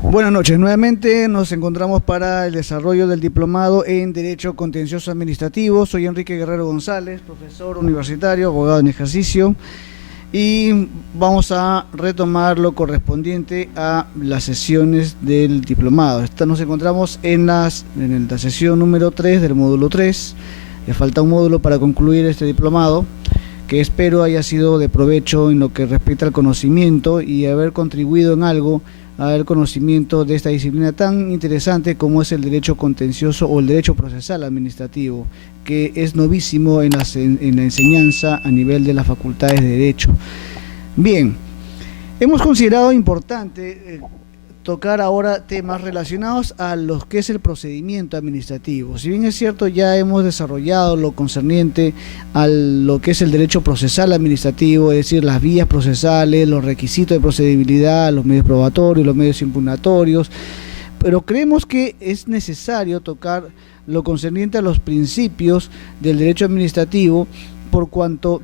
Buenas noches, nuevamente nos encontramos para el desarrollo del diplomado en Derecho Contencioso Administrativo. Soy Enrique Guerrero González, profesor universitario, abogado en ejercicio, y vamos a retomar lo correspondiente a las sesiones del diplomado. Nos encontramos en la sesión número 3 del módulo 3. Le falta un módulo para concluir este diplomado, que espero haya sido de provecho en lo que respecta al conocimiento y haber contribuido en algo al conocimiento de esta disciplina tan interesante como es el derecho contencioso o el derecho procesal administrativo, que es novísimo en la enseñanza a nivel de las facultades de derecho. Bien, hemos considerado importante tocar ahora temas relacionados a lo que es el procedimiento administrativo. Si bien es cierto, ya hemos desarrollado lo concerniente a lo que es el derecho procesal administrativo, es decir, las vías procesales, los requisitos de procedibilidad, los medios probatorios, los medios impugnatorios, pero creemos que es necesario tocar lo concerniente a los principios del derecho administrativo, por cuanto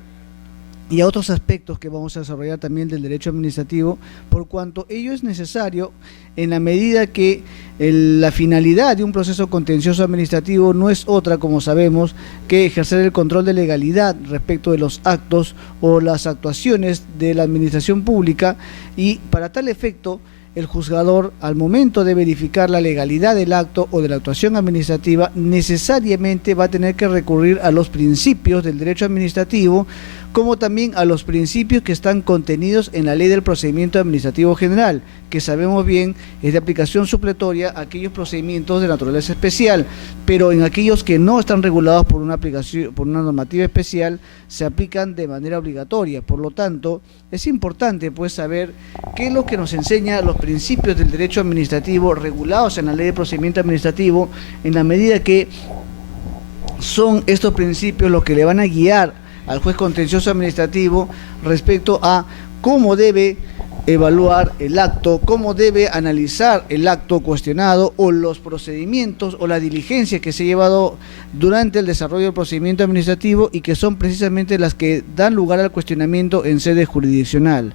y a otros aspectos que vamos a desarrollar también del derecho administrativo, por cuanto ello es necesario en la medida que la finalidad de un proceso contencioso administrativo no es otra, como sabemos, que ejercer el control de legalidad respecto de los actos o las actuaciones de la administración pública, y para tal efecto el juzgador, al momento de verificar la legalidad del acto o de la actuación administrativa, necesariamente va a tener que recurrir a los principios del derecho administrativo, como también a los principios que están contenidos en la Ley del Procedimiento Administrativo General, que sabemos bien es de aplicación supletoria a aquellos procedimientos de naturaleza especial, pero en aquellos que no están regulados por una normativa especial, se aplican de manera obligatoria. Por lo tanto, es importante pues saber qué es lo que nos enseña los principios del derecho administrativo regulados en la Ley de Procedimiento Administrativo, en la medida que son estos principios los que le van a guiar al juez contencioso administrativo respecto a cómo debe evaluar el acto, cómo debe analizar el acto cuestionado o los procedimientos o la diligencia que se ha llevado durante el desarrollo del procedimiento administrativo, y que son precisamente las que dan lugar al cuestionamiento en sede jurisdiccional.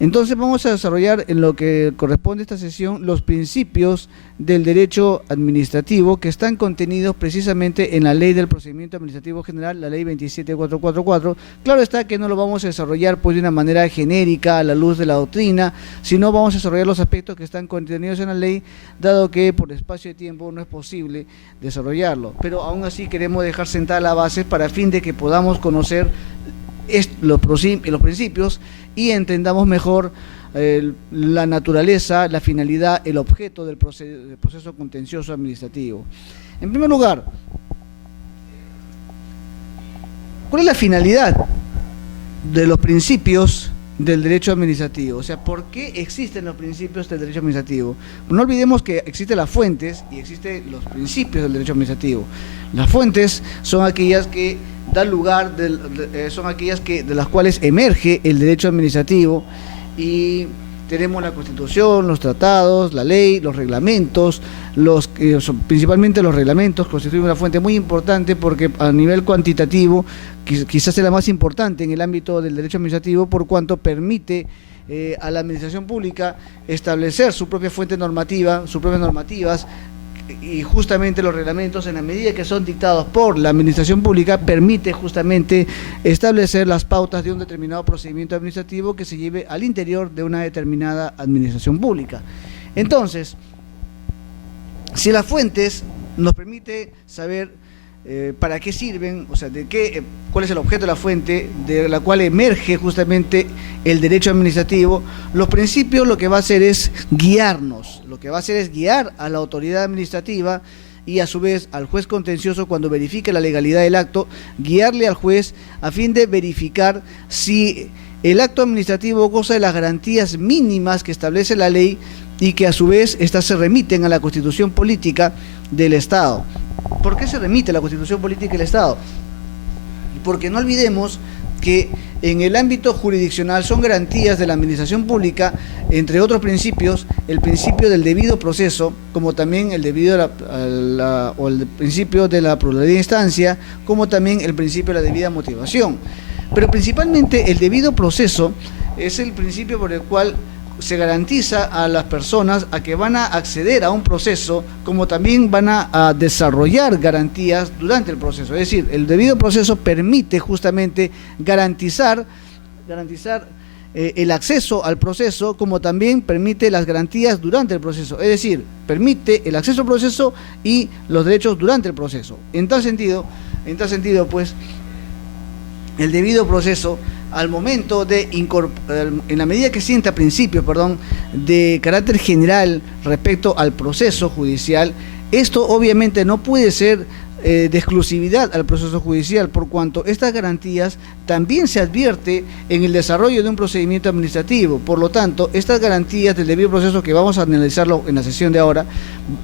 Entonces vamos a desarrollar, en lo que corresponde a esta sesión, los principios del derecho administrativo que están contenidos precisamente en la Ley del Procedimiento Administrativo General, la Ley 27444. Claro está que no lo vamos a desarrollar pues de una manera genérica a la luz de la doctrina, sino vamos a desarrollar los aspectos que están contenidos en la ley, dado que por espacio de tiempo no es posible desarrollarlo. Pero aún así queremos dejar sentada la base para fin de que podamos conocer los principios y entendamos mejor la naturaleza, la finalidad, el objeto del proceso contencioso administrativo. En primer lugar, ¿cuál es la finalidad de los principios del derecho administrativo? O sea, ¿por qué existen los principios del derecho administrativo? No olvidemos que existen las fuentes y existen los principios del derecho administrativo. Las fuentes son aquellas que dan lugar, son aquellas de las cuales emerge el derecho administrativo, y tenemos la Constitución, los tratados, la ley, los reglamentos. Principalmente los reglamentos constituyen una fuente muy importante, porque a nivel cuantitativo quizás es la más importante en el ámbito del derecho administrativo, por cuanto permite a la administración pública establecer su propia fuente normativa, sus propias normativas, y justamente los reglamentos, en la medida que son dictados por la administración pública, permite justamente establecer las pautas de un determinado procedimiento administrativo que se lleve al interior de una determinada administración pública. Entonces, si las fuentes nos permite saber para qué sirven, o sea, cuál es el objeto de la fuente de la cual emerge justamente el derecho administrativo, los principios lo que va a hacer es guiarnos, guiar a la autoridad administrativa y a su vez al juez contencioso cuando verifique la legalidad del acto, guiarle al juez a fin de verificar si el acto administrativo goza de las garantías mínimas que establece la ley y que a su vez estas se remiten a la Constitución Política del Estado. ¿Por qué se remite a la Constitución Política del Estado? Porque no olvidemos que en el ámbito jurisdiccional son garantías de la administración pública, entre otros principios, el principio del debido proceso, como también el el principio de la pluralidad de instancia, como también el principio de la debida motivación. Pero principalmente el debido proceso es el principio por el cual se garantiza a las personas a que van a acceder a un proceso, como también van a desarrollar garantías durante el proceso. Es decir, el debido proceso permite justamente garantizar el acceso al proceso, como también permite las garantías durante el proceso. Es decir, permite el acceso al proceso y los derechos durante el proceso. En tal sentido, pues, el debido proceso, al momento de en la medida que sienta principios, de carácter general respecto al proceso judicial, esto obviamente no puede ser de exclusividad al proceso judicial, por cuanto estas garantías también se advierte en el desarrollo de un procedimiento administrativo. Por lo tanto, estas garantías del debido proceso, que vamos a analizarlo en la sesión de ahora,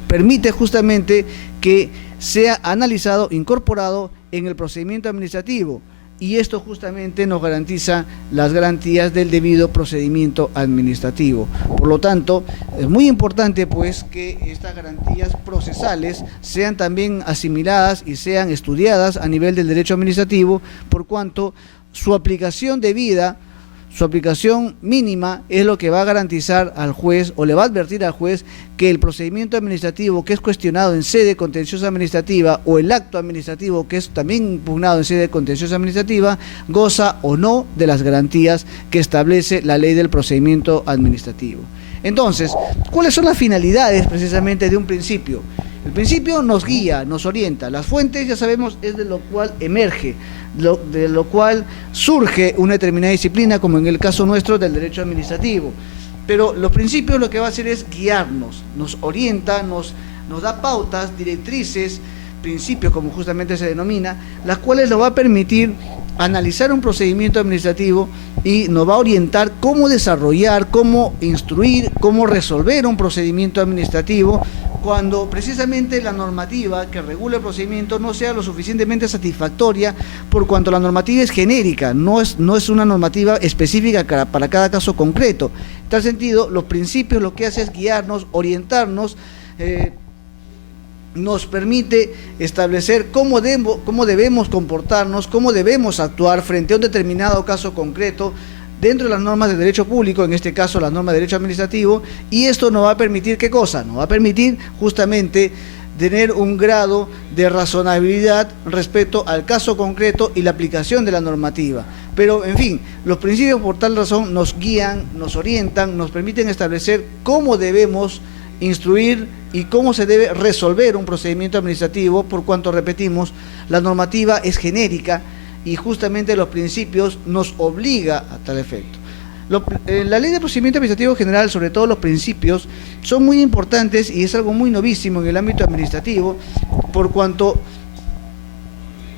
permite justamente que sea analizado, incorporado en el procedimiento administrativo. Y esto justamente nos garantiza las garantías del debido procedimiento administrativo. Por lo tanto, es muy importante pues que estas garantías procesales sean también asimiladas y sean estudiadas a nivel del derecho administrativo, por cuanto su aplicación debida, su aplicación mínima, es lo que va a garantizar al juez, o le va a advertir al juez, que el procedimiento administrativo que es cuestionado en sede contenciosa administrativa, o el acto administrativo que es también impugnado en sede contenciosa administrativa, goza o no de las garantías que establece la ley del procedimiento administrativo. Entonces, ¿cuáles son las finalidades precisamente de un principio? El principio nos guía, nos orienta. Las fuentes, ya sabemos, es de lo cual emerge, de lo cual surge una determinada disciplina, como en el caso nuestro del derecho administrativo. Pero los principios lo que va a hacer es guiarnos, nos orienta, nos da pautas, directrices, principios, como justamente se denomina, las cuales nos va a permitir analizar un procedimiento administrativo y nos va a orientar cómo desarrollar, cómo instruir, cómo resolver un procedimiento administrativo, cuando precisamente la normativa que regula el procedimiento no sea lo suficientemente satisfactoria, por cuanto la normativa es genérica, no es una normativa específica para cada caso concreto. En tal sentido, los principios lo que hace es guiarnos, orientarnos, nos permite establecer cómo debemos comportarnos, cómo debemos actuar frente a un determinado caso concreto, dentro de las normas de derecho público, en este caso las normas de derecho administrativo, y esto nos va a permitir, ¿qué cosa? Nos va a permitir justamente tener un grado de razonabilidad respecto al caso concreto y la aplicación de la normativa. Pero, en fin, los principios por tal razón nos guían, nos orientan, nos permiten establecer cómo debemos instruir y cómo se debe resolver un procedimiento administrativo, por cuanto, repetimos, la normativa es genérica, y justamente los principios nos obliga a tal efecto. La ley de procedimiento administrativo general, sobre todo los principios, son muy importantes y es algo muy novísimo en el ámbito administrativo, por cuanto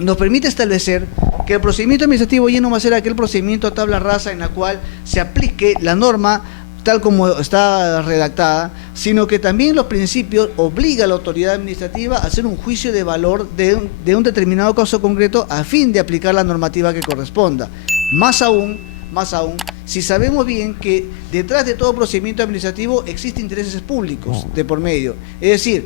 nos permite establecer que el procedimiento administrativo ya no va a ser aquel procedimiento a tabla rasa en la cual se aplique la norma tal como está redactada, sino que también los principios obligan a la autoridad administrativa a hacer un juicio de valor de un determinado caso concreto a fin de aplicar la normativa que corresponda. Más aún, si sabemos bien que detrás de todo procedimiento administrativo existen intereses públicos de por medio. Es decir,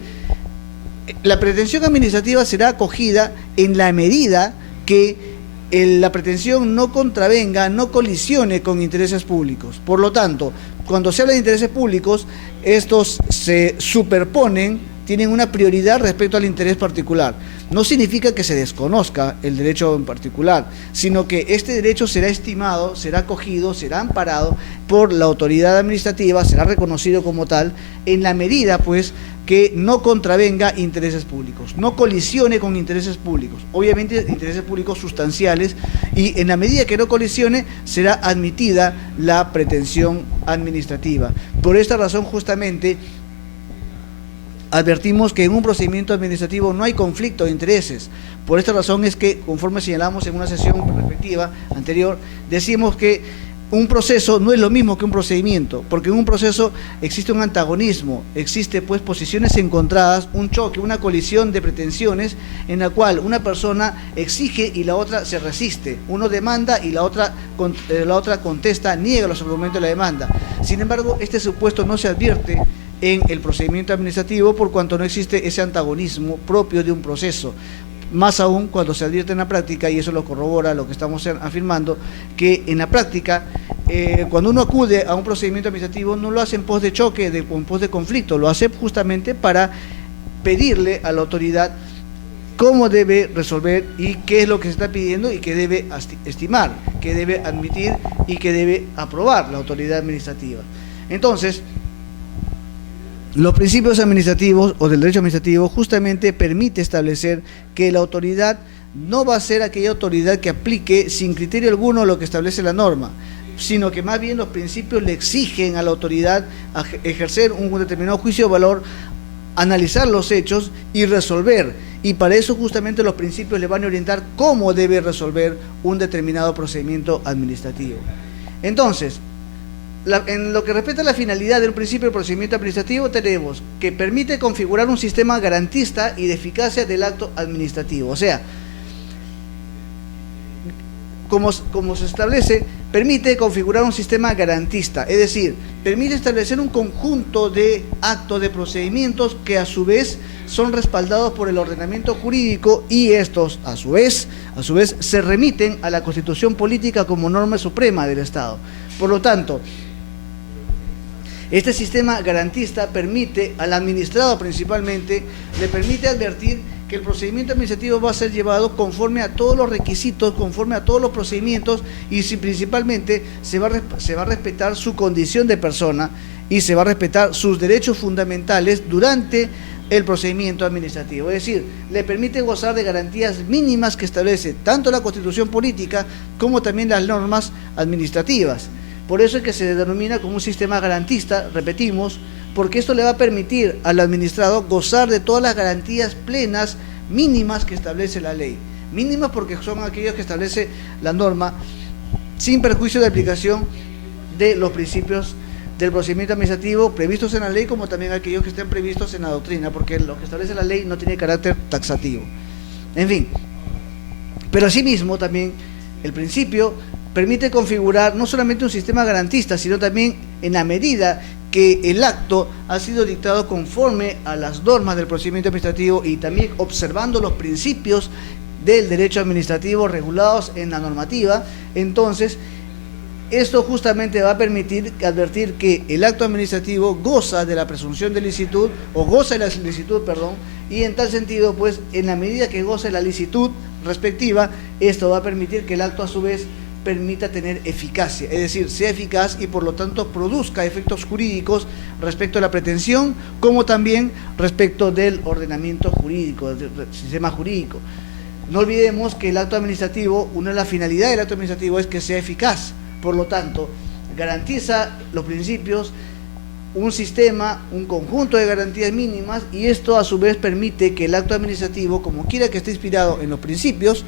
la pretensión administrativa será acogida en la medida que la pretensión no contravenga, no colisione con intereses públicos. Por lo tanto, cuando se habla de intereses públicos, estos se superponen, tienen una prioridad respecto al interés particular. No significa que se desconozca el derecho en particular, sino que este derecho será estimado, será acogido, será amparado por la autoridad administrativa, será reconocido como tal, en la medida, pues, que no contravenga intereses públicos, no colisione con intereses públicos, obviamente intereses públicos sustanciales, y en la medida que no colisione será admitida la pretensión administrativa. Por esta razón, justamente, advertimos que en un procedimiento administrativo no hay conflicto de intereses. Por esta razón es que, conforme señalamos en una sesión respectiva anterior, decimos que un proceso no es lo mismo que un procedimiento, porque en un proceso existe un antagonismo, existe pues posiciones encontradas, un choque, una colisión de pretensiones en la cual una persona exige y la otra se resiste, uno demanda y la otra contesta, niega los argumentos de la demanda. Sin embargo, este supuesto no se advierte en el procedimiento administrativo, por cuanto no existe ese antagonismo propio de un proceso. más aún cuando se advierte en la práctica, y eso lo corrobora lo que estamos afirmando, que en la práctica, cuando uno acude a un procedimiento administrativo, no lo hace en pos de choque, en pos de conflicto, lo hace justamente para pedirle a la autoridad cómo debe resolver y qué es lo que se está pidiendo y qué debe estimar, qué debe admitir y qué debe aprobar la autoridad administrativa. Entonces, los principios administrativos o del derecho administrativo justamente permite establecer que la autoridad no va a ser aquella autoridad que aplique sin criterio alguno lo que establece la norma, sino que más bien los principios le exigen a la autoridad a ejercer un determinado juicio de valor, analizar los hechos y resolver. Y para eso justamente los principios le van a orientar cómo debe resolver un determinado procedimiento administrativo. Entonces, en lo que respecta a la finalidad del principio del procedimiento administrativo, tenemos que permite configurar un sistema garantista y de eficacia del acto administrativo. O sea, como se establece, permite configurar un sistema garantista, es decir, permite establecer un conjunto de actos, de procedimientos que a su vez son respaldados por el ordenamiento jurídico, y estos a su vez se remiten a la Constitución política como norma suprema del Estado. Por lo tanto, este sistema garantista permite al administrado principalmente, le permite advertir que el procedimiento administrativo va a ser llevado conforme a todos los requisitos, conforme a todos los procedimientos, y si principalmente se va a respetar su condición de persona y se va a respetar sus derechos fundamentales durante el procedimiento administrativo. Es decir, le permite gozar de garantías mínimas que establece tanto la Constitución política como también las normas administrativas. Por eso es que se denomina como un sistema garantista, repetimos, porque esto le va a permitir al administrado gozar de todas las garantías plenas mínimas que establece la ley. Mínimas porque son aquellas que establece la norma, sin perjuicio de aplicación de los principios del procedimiento administrativo previstos en la ley, como también aquellos que estén previstos en la doctrina, porque lo que establece la ley no tiene carácter taxativo. En fin, pero asimismo también el principio permite configurar no solamente un sistema garantista, sino también en la medida que el acto ha sido dictado conforme a las normas del procedimiento administrativo y también observando los principios del derecho administrativo regulados en la normativa. Entonces, esto justamente va a permitir advertir que el acto administrativo goza de la presunción de licitud, o goza de la licitud, perdón, y en tal sentido, pues, en la medida que goce la licitud respectiva, esto va a permitir que el acto a su vez permita tener eficacia, es decir, sea eficaz y por lo tanto produzca efectos jurídicos respecto a la pretensión, como también respecto del ordenamiento jurídico, del sistema jurídico. No olvidemos que el acto administrativo, una de las finalidades del acto administrativo es que sea eficaz, por lo tanto, garantiza los principios, un sistema, un conjunto de garantías mínimas, y esto a su vez permite que el acto administrativo, como quiera que esté inspirado en los principios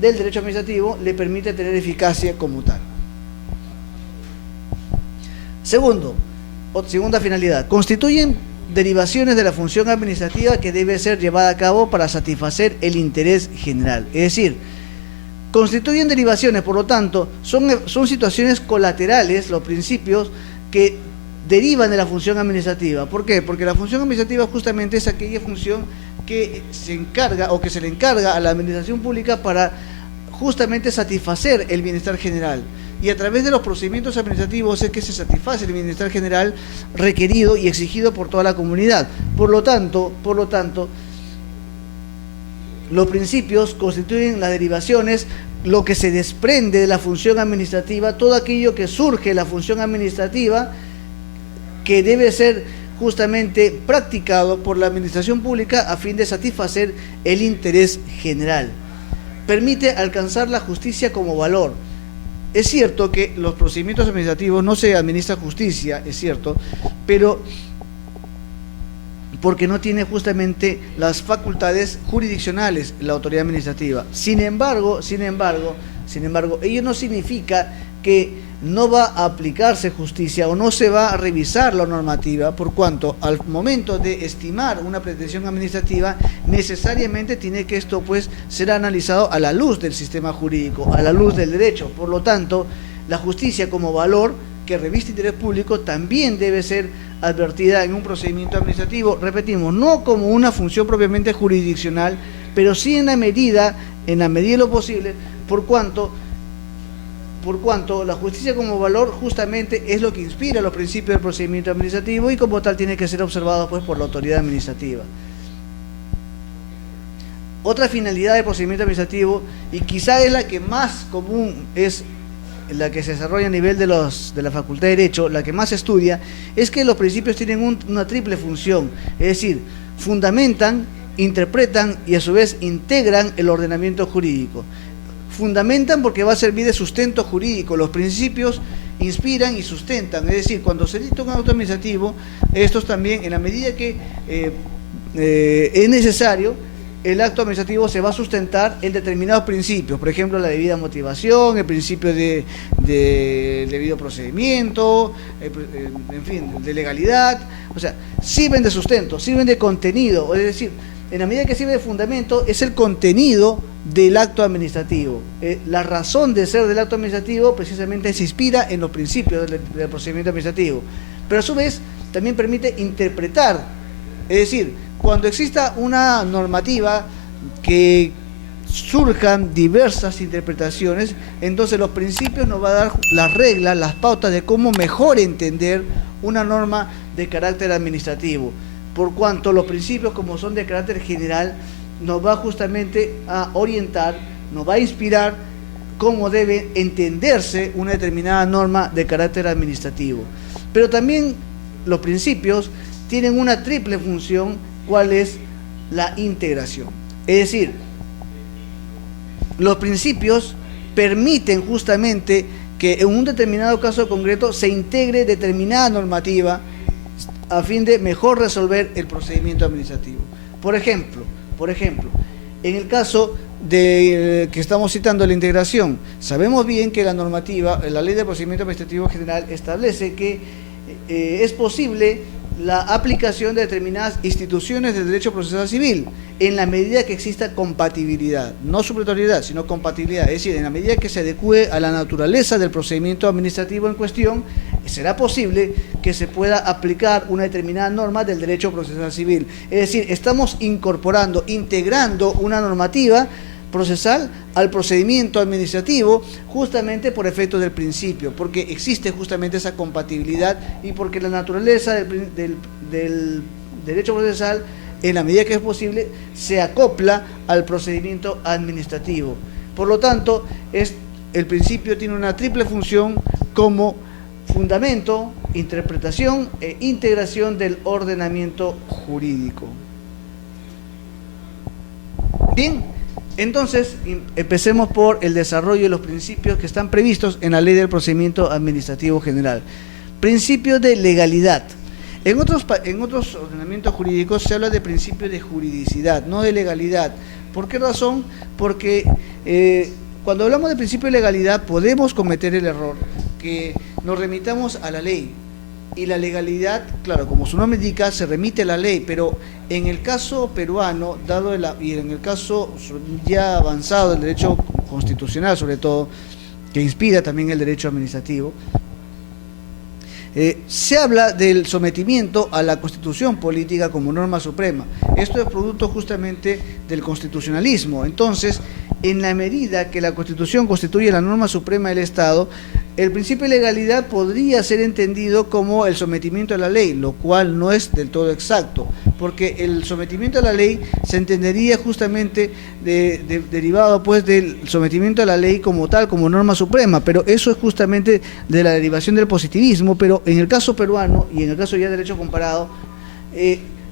del derecho administrativo, le permite tener eficacia como tal. Segunda finalidad, constituyen derivaciones de la función administrativa que debe ser llevada a cabo para satisfacer el interés general. Es decir, constituyen derivaciones, por lo tanto, son situaciones colaterales, los principios que derivan de la función administrativa. ¿Por qué? Porque la función administrativa justamente es aquella función que se encarga o que se le encarga a la administración pública para justamente satisfacer el bienestar general. Y a través de los procedimientos administrativos es que se satisface el bienestar general requerido y exigido por toda la comunidad. Por lo tanto, los principios constituyen las derivaciones, lo que se desprende de la función administrativa, todo aquello que surge de la función administrativa que debe ser justamente practicado por la administración pública a fin de satisfacer el interés general. Permite alcanzar la justicia como valor. Es cierto que los procedimientos administrativos no se administra justicia, es cierto, pero porque no tiene justamente las facultades jurisdiccionales la autoridad administrativa. Sin embargo, ello no significa que no va a aplicarse justicia o no se va a revisar la normativa, por cuanto al momento de estimar una pretensión administrativa necesariamente tiene que esto pues ser analizado a la luz del sistema jurídico, a la luz del derecho. Por lo tanto, la justicia como valor que reviste interés público también debe ser advertida en un procedimiento administrativo, repetimos, no como una función propiamente jurisdiccional, pero sí en la medida de lo posible, por cuanto la justicia como valor justamente es lo que inspira los principios del procedimiento administrativo y como tal tiene que ser observado pues por la autoridad administrativa. Otra finalidad del procedimiento administrativo, y quizá es la que más común es la que se desarrolla a nivel de la Facultad de Derecho, la que más se estudia, es que los principios tienen una triple función, es decir, fundamentan, interpretan y a su vez integran el ordenamiento jurídico. Fundamentan porque va a servir de sustento jurídico, los principios inspiran y sustentan, es decir, cuando se dicta un acto administrativo, estos también, en la medida que es necesario, el acto administrativo se va a sustentar en determinados principios, por ejemplo, la debida motivación, el principio de debido procedimiento, en fin, de legalidad, o sea, sirven de sustento, sirven de contenido, es decir, en la medida que sirve de fundamento, es el contenido del acto administrativo. La razón de ser del acto administrativo precisamente se inspira en los principios del procedimiento administrativo, pero a su vez también permite interpretar, es decir, cuando exista una normativa que surjan diversas interpretaciones, entonces los principios nos va a dar las reglas, las pautas de cómo mejor entender una norma de carácter administrativo, por cuanto los principios, como son de carácter general, nos va justamente a orientar, nos va a inspirar cómo debe entenderse una determinada norma de carácter administrativo. Pero también los principios tienen una triple función, ¿cuál es? La integración. Es decir, los principios permiten justamente que en un determinado caso concreto se integre determinada normativa a fin de mejor resolver el procedimiento administrativo. Por ejemplo, en el caso de que estamos citando la integración, sabemos bien que la normativa, la Ley de Procedimiento Administrativo General, establece que es posible la aplicación de determinadas instituciones del derecho procesal civil en la medida que exista compatibilidad, no supletoriedad, sino compatibilidad, es decir, en la medida que se adecue a la naturaleza del procedimiento administrativo en cuestión, será posible que se pueda aplicar una determinada norma del derecho procesal civil. Es decir, estamos incorporando, integrando una normativa procesal al procedimiento administrativo justamente por efecto del principio, porque existe justamente esa compatibilidad y porque la naturaleza del derecho procesal, en la medida que es posible, se acopla al procedimiento administrativo. Por lo tanto, el principio tiene una triple función como fundamento, interpretación e integración del ordenamiento jurídico. Bien. Entonces, empecemos por el desarrollo de los principios que están previstos en la Ley del Procedimiento Administrativo General. Principio de legalidad. En otros ordenamientos jurídicos se habla de principio de juridicidad, no de legalidad. ¿Por qué razón? Porque cuando hablamos de principio de legalidad podemos cometer el error que nos remitamos a la ley. Y la legalidad, claro, como su nombre indica, se remite a la ley, pero en el caso peruano, y en el caso ya avanzado del derecho constitucional, sobre todo, que inspira también el derecho administrativo, se habla del sometimiento a la Constitución política como norma suprema. Esto es producto justamente del constitucionalismo. Entonces, en la medida que la Constitución constituye la norma suprema del Estado, el principio de legalidad podría ser entendido como el sometimiento a la ley, lo cual no es del todo exacto, porque el sometimiento a la ley se entendería justamente derivado pues del sometimiento a la ley como tal, como norma suprema, pero eso es justamente de la derivación del positivismo, pero en el caso peruano y en el caso ya de derecho comparado,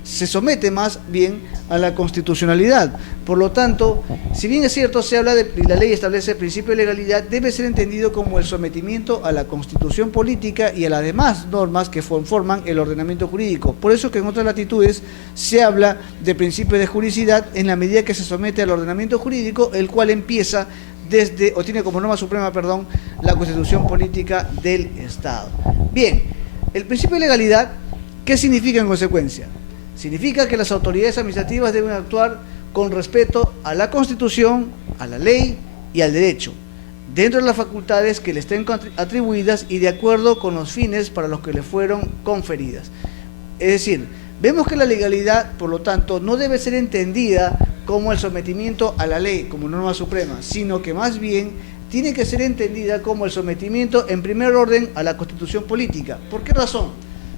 se somete más bien a la constitucionalidad. Por lo tanto, si bien es cierto, se habla y la ley establece el principio de legalidad, debe ser entendido como el sometimiento a la Constitución política y a las demás normas que forman el ordenamiento jurídico. Por eso que en otras latitudes se habla de principio de juridicidad en la medida que se somete al ordenamiento jurídico, el cual empieza tiene como norma suprema, la Constitución política del Estado. Bien, el principio de legalidad, ¿qué significa en consecuencia? Significa que las autoridades administrativas deben actuar con respeto a la Constitución, a la ley y al derecho, dentro de las facultades que le estén atribuidas y de acuerdo con los fines para los que le fueron conferidas. Es decir, vemos que la legalidad, por lo tanto, no debe ser entendida como el sometimiento a la ley, como norma suprema, sino que más bien tiene que ser entendida como el sometimiento en primer orden a la Constitución política. ¿Por qué razón?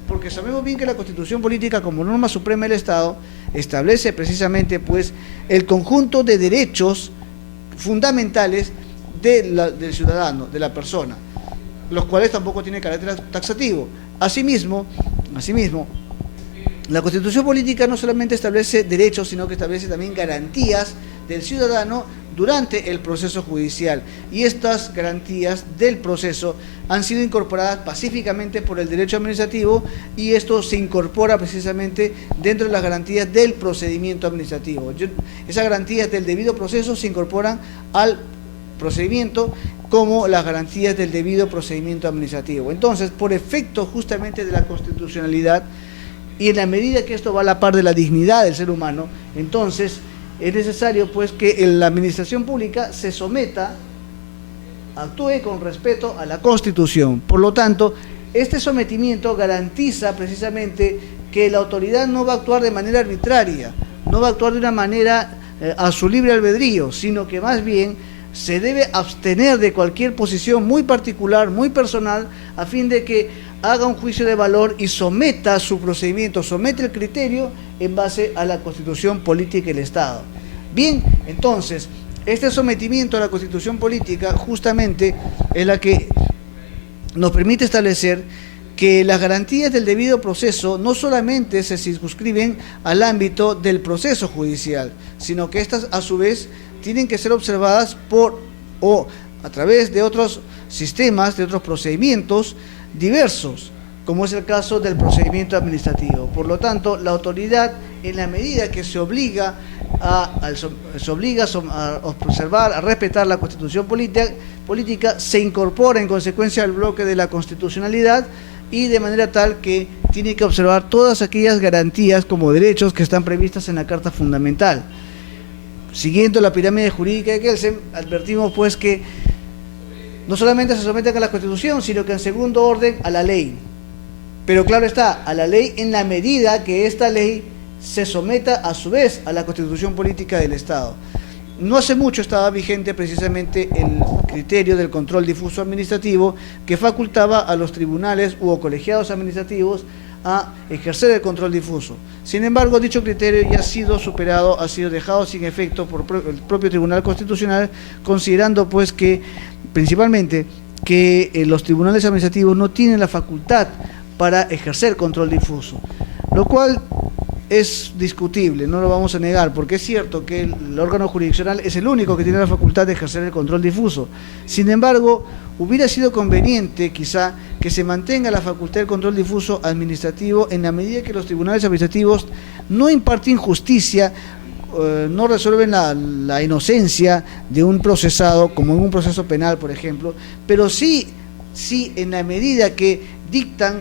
Porque sabemos bien que la Constitución política, como norma suprema del Estado, establece precisamente pues el conjunto de derechos fundamentales del ciudadano, de la persona, los cuales tampoco tienen carácter taxativo. Asimismo, la Constitución política no solamente establece derechos, sino que establece también garantías del ciudadano durante el proceso judicial. Y estas garantías del proceso han sido incorporadas pacíficamente por el derecho administrativo, y esto se incorpora precisamente dentro de las garantías del procedimiento administrativo. Esas garantías del debido proceso se incorporan al procedimiento como las garantías del debido procedimiento administrativo. Entonces, por efecto justamente de la constitucionalidad, y en la medida que esto va a la par de la dignidad del ser humano, entonces es necesario pues que la administración pública se someta, actúe con respeto a la Constitución. Por lo tanto, este sometimiento garantiza precisamente que la autoridad no va a actuar de manera arbitraria, no va a actuar de una manera a su libre albedrío, sino que más bien se debe abstener de cualquier posición muy particular, muy personal, a fin de que haga un juicio de valor y someta su procedimiento, somete el criterio en base a la Constitución política del Estado. Bien, entonces, este sometimiento a la Constitución política justamente es la que nos permite establecer que las garantías del debido proceso no solamente se circunscriben al ámbito del proceso judicial, sino que estas a su vez tienen que ser observadas a través de otros sistemas, de otros procedimientos diversos, como es el caso del procedimiento administrativo. Por lo tanto, la autoridad, en la medida que se obliga a observar, a respetar la Constitución política, se incorpora en consecuencia al bloque de la constitucionalidad, y de manera tal que tiene que observar todas aquellas garantías como derechos que están previstas en la Carta Fundamental. Siguiendo la pirámide jurídica de Kelsen, advertimos pues que no solamente se someten a la Constitución, sino que en segundo orden a la ley. Pero claro está, a la ley en la medida que esta ley se someta a su vez a la Constitución política del Estado. No hace mucho estaba vigente precisamente el criterio del control difuso administrativo, que facultaba a los tribunales u colegiados administrativos a ejercer el control difuso. Sin embargo, dicho criterio ya ha sido superado, ha sido dejado sin efecto por el propio Tribunal Constitucional, considerando pues que principalmente que los tribunales administrativos no tienen la facultad para ejercer control difuso, lo cual es discutible, no lo vamos a negar, porque es cierto que el órgano jurisdiccional es el único que tiene la facultad de ejercer el control difuso. Sin embargo, hubiera sido conveniente quizá que se mantenga la facultad del control difuso administrativo en la medida que los tribunales administrativos no imparten justicia, no resuelven la inocencia de un procesado, como en un proceso penal, por ejemplo, pero sí en la medida que dictan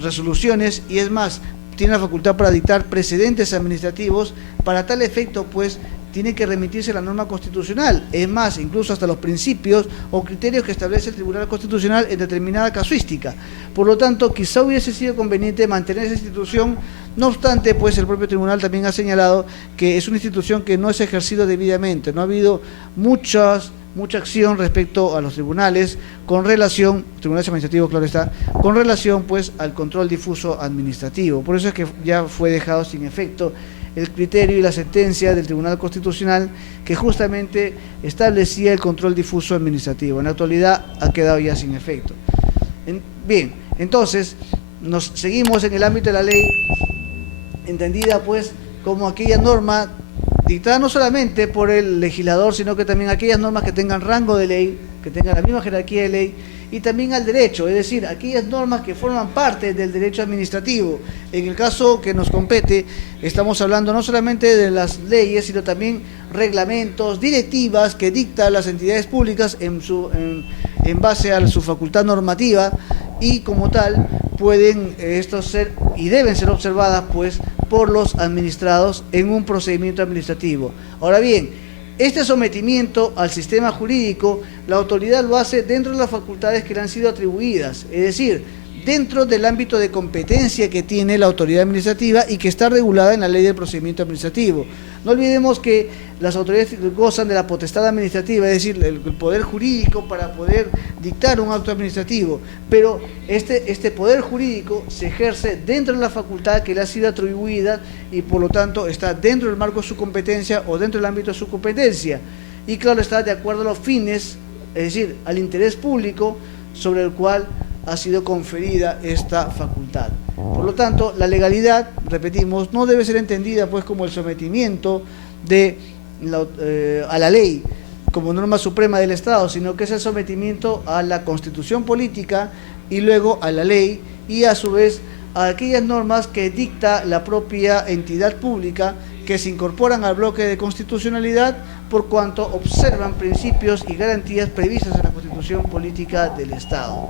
resoluciones, y es más, tiene la facultad para dictar precedentes administrativos. Para tal efecto, pues, tiene que remitirse a la norma constitucional, es más, incluso hasta los principios o criterios que establece el Tribunal Constitucional en determinada casuística. Por lo tanto, quizá hubiese sido conveniente mantener esa institución. No obstante, pues el propio tribunal también ha señalado que es una institución que no es ejercida debidamente, no ha habido mucha acción respecto a los tribunales tribunales administrativos, claro está, con relación pues al control difuso administrativo. Por eso es que ya fue dejado sin efecto el criterio y la sentencia del Tribunal Constitucional que justamente establecía el control difuso administrativo. En la actualidad ha quedado ya sin efecto. Bien, entonces nos seguimos en el ámbito de la ley, entendida pues como aquella norma dictada no solamente por el legislador, sino que también aquellas normas que tengan rango de ley, que tengan la misma jerarquía de ley, y también al derecho, es decir, aquellas normas que forman parte del derecho administrativo. En el caso que nos compete, estamos hablando no solamente de las leyes, sino también reglamentos, directivas que dictan las entidades públicas en base a su facultad normativa, y como tal pueden estos ser y deben ser observadas pues por los administrados en un procedimiento administrativo. Ahora bien, este sometimiento al sistema jurídico, la autoridad lo hace dentro de las facultades que le han sido atribuidas, es decir, dentro del ámbito de competencia que tiene la autoridad administrativa y que está regulada en la Ley del Procedimiento Administrativo. No olvidemos que las autoridades gozan de la potestad administrativa, es decir, el poder jurídico para poder dictar un acto administrativo, pero este poder jurídico se ejerce dentro de la facultad que le ha sido atribuida y por lo tanto está dentro del marco de su competencia o dentro del ámbito de su competencia. Y claro, está de acuerdo a los fines, es decir, al interés público sobre el cual ha sido conferida esta facultad. Por lo tanto, la legalidad, repetimos, no debe ser entendida pues como el sometimiento a la ley como norma suprema del Estado, sino que es el sometimiento a la Constitución política y luego a la ley y a su vez a aquellas normas que dicta la propia entidad pública que se incorporan al bloque de constitucionalidad por cuanto observan principios y garantías previstas en la Constitución política del Estado.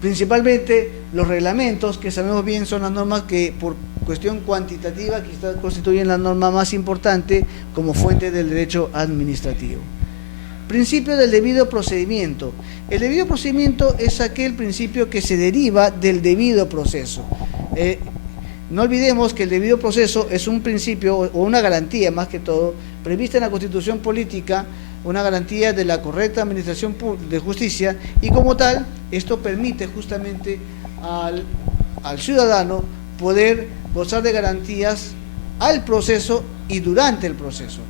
Principalmente los reglamentos, que sabemos bien son las normas que por cuestión cuantitativa quizás constituyen la norma más importante como fuente del derecho administrativo. Principio del debido procedimiento. El debido procedimiento es aquel principio que se deriva del debido proceso. No olvidemos que el debido proceso es un principio o una garantía más que todo prevista en la Constitución política, una garantía de la correcta administración de justicia y como tal esto permite justamente al ciudadano poder gozar de garantías al proceso y durante el proceso.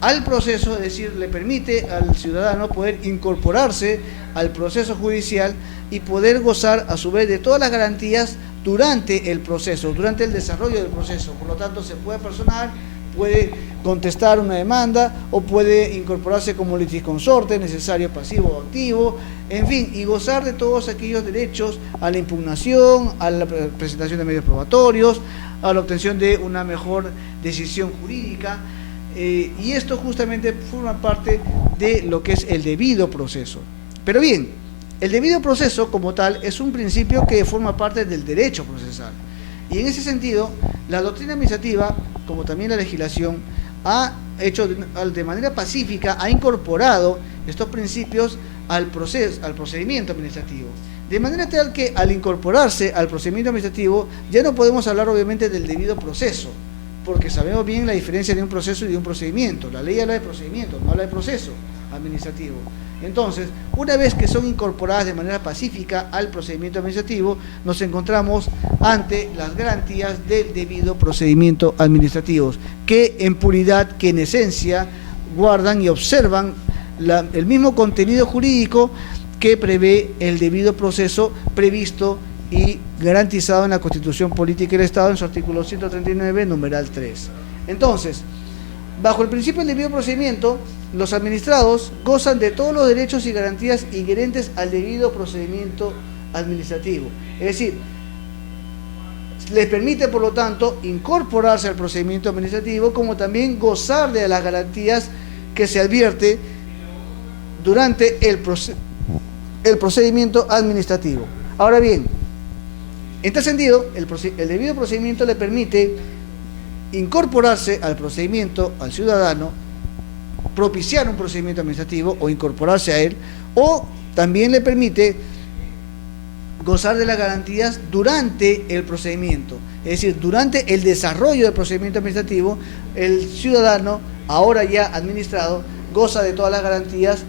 Al proceso, es decir, le permite al ciudadano poder incorporarse al proceso judicial y poder gozar a su vez de todas las garantías durante el proceso, durante el desarrollo del proceso. Por lo tanto, se puede personar, puede contestar una demanda o puede incorporarse como litisconsorte, necesario pasivo o activo, en fin, y gozar de todos aquellos derechos a la impugnación, a la presentación de medios probatorios, a la obtención de una mejor decisión jurídica, y esto justamente forma parte de lo que es el debido proceso. Pero bien, el debido proceso como tal es un principio que forma parte del derecho procesal. Y en ese sentido, la doctrina administrativa, como también la legislación, ha hecho de manera pacífica, ha incorporado estos principios al procedimiento administrativo. De manera tal que al incorporarse al procedimiento administrativo, ya no podemos hablar obviamente del debido proceso, porque sabemos bien la diferencia de un proceso y de un procedimiento. La ley habla de procedimiento, no habla de proceso administrativo. Entonces, una vez que son incorporadas de manera pacífica al procedimiento administrativo, nos encontramos ante las garantías del debido procedimiento administrativo, que en puridad, que en esencia, guardan y observan el mismo contenido jurídico que prevé el debido proceso previsto y garantizado en la Constitución Política del Estado en su artículo 139, numeral 3. Entonces, bajo el principio del debido procedimiento, los administrados gozan de todos los derechos y garantías inherentes al debido procedimiento administrativo. Es decir, les permite, por lo tanto, incorporarse al procedimiento administrativo, como también gozar de las garantías que se advierte durante el procedimiento administrativo. Ahora bien, en tal sentido, el debido procedimiento le permite incorporarse al procedimiento, al ciudadano, propiciar un procedimiento administrativo o incorporarse a él, o también le permite gozar de las garantías durante el procedimiento. Es decir, durante el desarrollo del procedimiento administrativo, el ciudadano, ahora ya administrado, goza de todas las garantías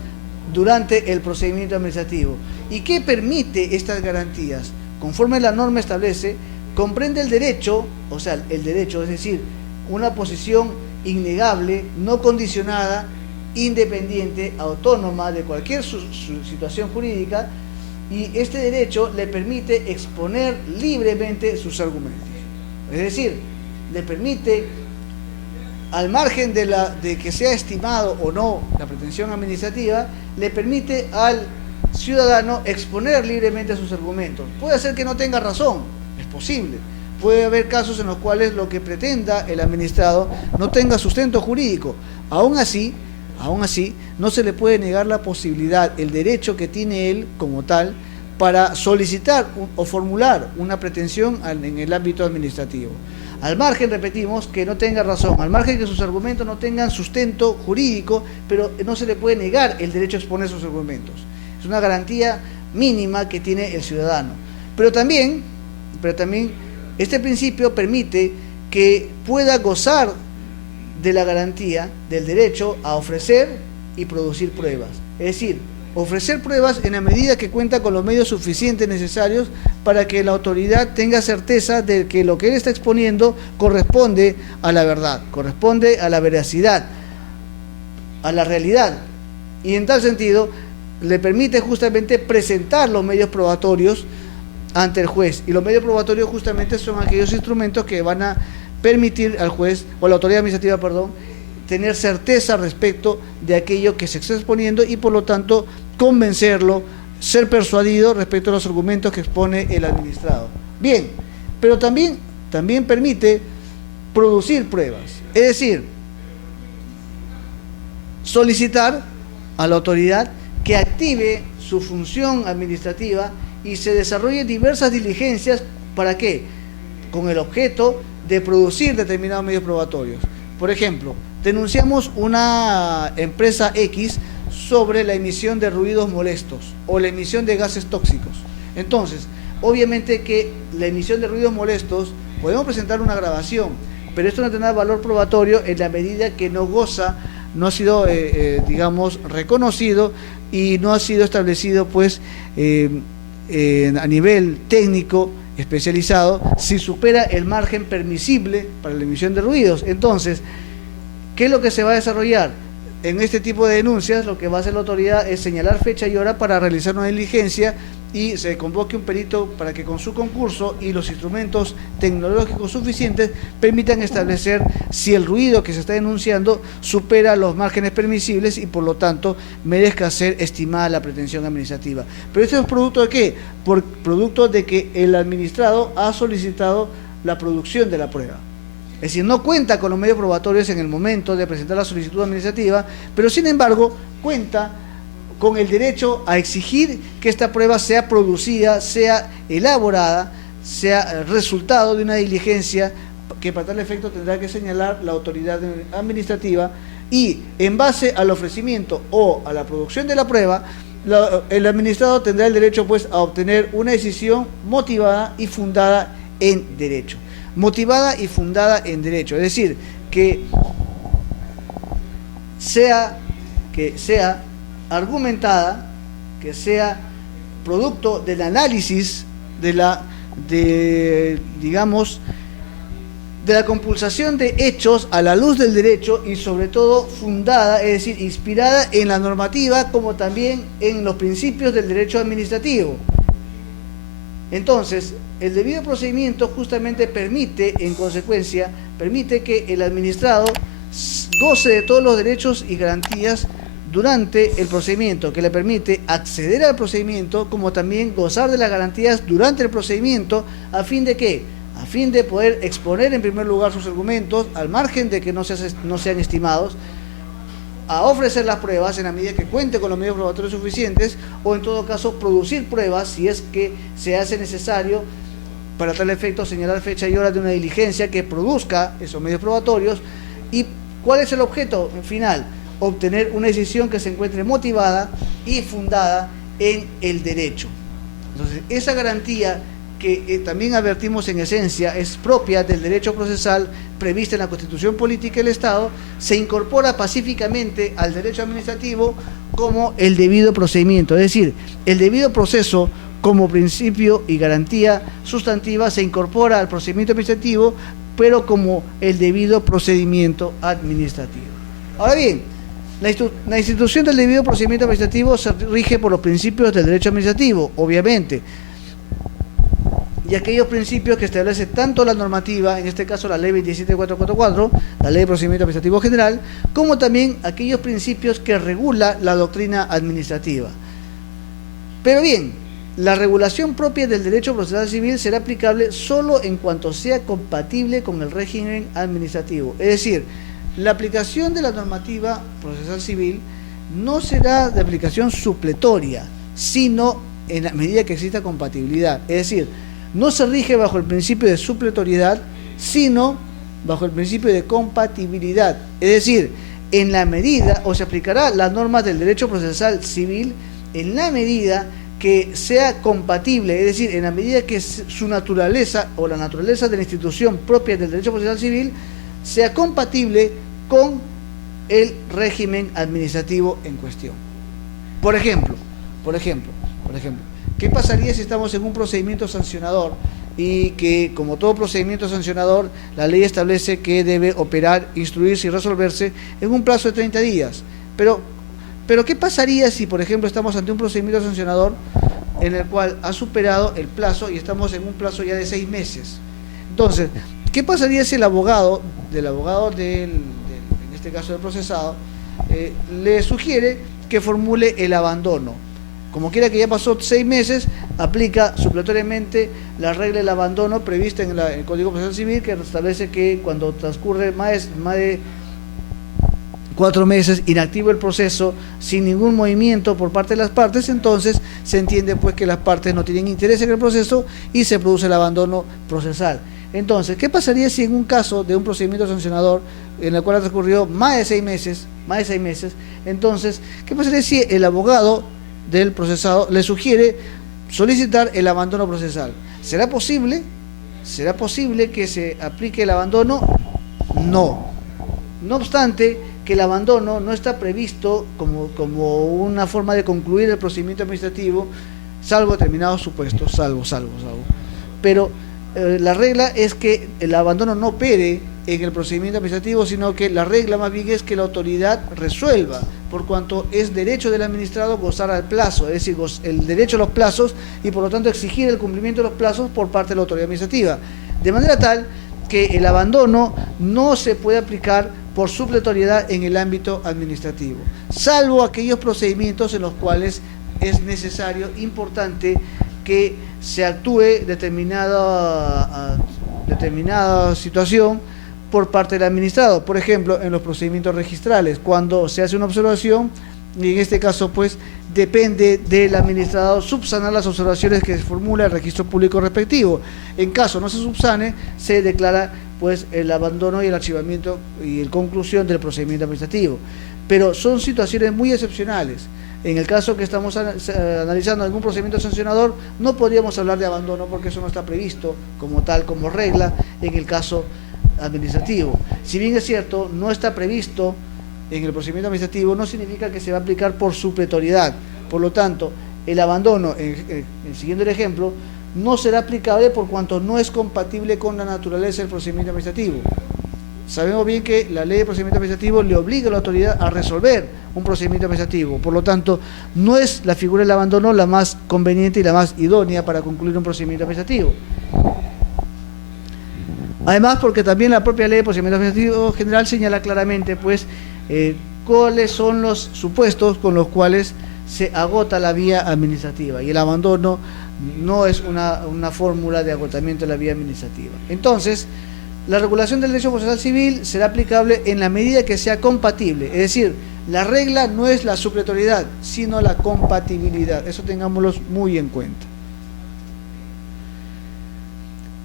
durante el procedimiento administrativo. ¿Y qué permite estas garantías? Conforme la norma establece, comprende el derecho, o sea, el derecho, es decir, una posición innegable, no condicionada, independiente, autónoma de cualquier situación jurídica, y este derecho le permite exponer libremente sus argumentos. Es decir, le permite, al margen de que sea estimado o no la pretensión administrativa, le permite al ciudadano exponer libremente sus argumentos. Puede ser que no tenga razón, es posible. Puede haber casos en los cuales lo que pretenda el administrado no tenga sustento jurídico. Aún así, no se le puede negar la posibilidad, el derecho que tiene él como tal, para solicitar o formular una pretensión en el ámbito administrativo. Al margen, repetimos, que no tenga razón, al margen que sus argumentos no tengan sustento jurídico, pero no se le puede negar el derecho a exponer sus argumentos. Es una garantía mínima que tiene el ciudadano. Pero también este principio permite que pueda gozar de la garantía del derecho a ofrecer y producir pruebas. Es decir, ofrecer pruebas en la medida que cuenta con los medios suficientes necesarios para que la autoridad tenga certeza de que lo que él está exponiendo corresponde a la verdad, corresponde a la veracidad, a la realidad. Y en tal sentido, le permite justamente presentar los medios probatorios ante el juez. Y los medios probatorios justamente son aquellos instrumentos que van a permitir al juez, o a la autoridad administrativa, perdón, tener certeza respecto de aquello que se está exponiendo y por lo tanto convencerlo, ser persuadido respecto a los argumentos que expone el administrado. Bien, pero también permite producir pruebas, es decir, solicitar a la autoridad que active su función administrativa y se desarrollen diversas diligencias. ¿Para qué? Con el objeto de producir determinados medios probatorios. Por ejemplo, denunciamos una empresa X sobre la emisión de ruidos molestos o la emisión de gases tóxicos. Entonces, obviamente que la emisión de ruidos molestos, podemos presentar una grabación, pero esto no tendrá valor probatorio en la medida que no ha sido, digamos, reconocido y no ha sido establecido, pues, a nivel técnico especializado, si supera el margen permisible para la emisión de ruidos. Entonces, ¿qué es lo que se va a desarrollar? En este tipo de denuncias, lo que va a hacer la autoridad es señalar fecha y hora para realizar una diligencia y se convoque un perito para que con su concurso y los instrumentos tecnológicos suficientes permitan establecer si el ruido que se está denunciando supera los márgenes permisibles y por lo tanto merezca ser estimada la pretensión administrativa. Pero esto es producto de ¿qué? Producto de que el administrado ha solicitado la producción de la prueba. Es decir, no cuenta con los medios probatorios en el momento de presentar la solicitud administrativa, pero sin embargo cuenta con el derecho a exigir que esta prueba sea producida, sea elaborada, sea resultado de una diligencia que para tal efecto tendrá que señalar la autoridad administrativa y en base al ofrecimiento o a la producción de la prueba, el administrado tendrá el derecho pues a obtener una decisión motivada y fundada en derecho. Motivada y fundada en derecho, es decir, que sea argumentada, que sea producto del análisis de la compulsación de hechos a la luz del derecho y sobre todo fundada, es decir, inspirada en la normativa como también en los principios del derecho administrativo. Entonces, el debido procedimiento justamente permite, en consecuencia, que el administrado goce de todos los derechos y garantías durante el procedimiento, que le permite acceder al procedimiento, como también gozar de las garantías durante el procedimiento, ¿a fin de qué? A fin de poder exponer en primer lugar sus argumentos, al margen de que no sean estimados, a ofrecer las pruebas en la medida que cuente con los medios probatorios suficientes, o en todo caso producir pruebas si es que se hace necesario para tal efecto señalar fecha y hora de una diligencia que produzca esos medios probatorios. ¿Y cuál es el objeto final? Obtener una decisión que se encuentre motivada y fundada en el derecho. Entonces, esa garantía que también advertimos en esencia es propia del derecho procesal prevista en la Constitución Política del Estado, se incorpora pacíficamente al derecho administrativo como el debido procedimiento, es decir, el debido proceso como principio y garantía sustantiva se incorpora al procedimiento administrativo, pero como el debido procedimiento administrativo. Ahora bien, la institución del debido procedimiento administrativo se rige por los principios del derecho administrativo, obviamente, y aquellos principios que establece tanto la normativa, en este caso la ley 27444, la ley de procedimiento administrativo general, como también aquellos principios que regula la doctrina administrativa. Pero bien, la regulación propia del derecho procesal civil será aplicable solo en cuanto sea compatible con el régimen administrativo. Es decir, la aplicación de la normativa procesal civil no será de aplicación supletoria, sino en la medida que exista compatibilidad. Es decir, no se rige bajo el principio de supletoriedad, sino bajo el principio de compatibilidad. Es decir, en la medida, o se aplicará las normas del derecho procesal civil en la medida que sea compatible, es decir, en la medida que su naturaleza o la naturaleza de la institución propia del derecho procesal civil sea compatible con el régimen administrativo en cuestión. Por ejemplo, ¿qué pasaría si estamos en un procedimiento sancionador y que, como todo procedimiento sancionador, la ley establece que debe operar, instruirse y resolverse en un plazo de 30 días? Pero ¿qué pasaría si, por ejemplo, estamos ante un procedimiento sancionador en el cual ha superado el plazo y estamos en un plazo ya de 6 meses? Entonces, ¿qué pasaría si el abogado, en este caso del procesado, le sugiere que formule el abandono? Como quiera que ya pasó 6 meses, aplica supletoriamente la regla del abandono prevista en el Código Procesal Civil, que establece que cuando transcurre más de 4 meses inactivo el proceso sin ningún movimiento por parte de las partes, entonces se entiende pues que las partes no tienen interés en el proceso y se produce el abandono procesal. Entonces, ¿qué pasaría si en un caso de un procedimiento sancionador en el cual ha transcurrido más de 6 meses, entonces, ¿qué pasaría si el abogado del procesado le sugiere solicitar el abandono procesal? ¿Será posible que se aplique el abandono? No. No obstante, que el abandono no está previsto como una forma de concluir el procedimiento administrativo, salvo determinados supuestos, salvo. Pero la regla es que el abandono no opere en el procedimiento administrativo, sino que la regla más bien es que la autoridad resuelva, por cuanto es derecho del administrado gozar al plazo, es decir, el derecho a los plazos y por lo tanto exigir el cumplimiento de los plazos por parte de la autoridad administrativa. De manera tal que el abandono no se puede aplicar por supletoriedad en el ámbito administrativo, salvo aquellos procedimientos en los cuales es necesario, importante, que se actúe determinada situación por parte del administrado. Por ejemplo, en los procedimientos registrales, cuando se hace una observación, y en este caso pues depende del administrador subsanar las observaciones que formula el registro público respectivo. En caso no se subsane, se declara pues el abandono y el archivamiento y la conclusión del procedimiento administrativo. Pero son situaciones muy excepcionales. En el caso que estamos analizando algún procedimiento sancionador, no podríamos hablar de abandono porque eso no está previsto como tal, como regla en el caso administrativo. Si bien es cierto, no está previsto en el procedimiento administrativo, no significa que se va a aplicar por supletoriedad. Por lo tanto, el abandono, siguiendo el ejemplo, no será aplicable por cuanto no es compatible con la naturaleza del procedimiento administrativo. Sabemos bien que la ley de procedimiento administrativo le obliga a la autoridad a resolver un procedimiento administrativo. Por lo tanto, no es la figura del abandono la más conveniente y la más idónea para concluir un procedimiento administrativo. Además, porque también la propia ley de procedimiento administrativo general señala claramente pues cuáles son los supuestos con los cuales se agota la vía administrativa, y el abandono no es una fórmula de agotamiento de la vía administrativa. Entonces, la regulación del derecho procesal civil será aplicable en la medida que sea compatible, es decir, la regla no es la supletoriedad, sino la compatibilidad. Eso tengámoslo muy en cuenta.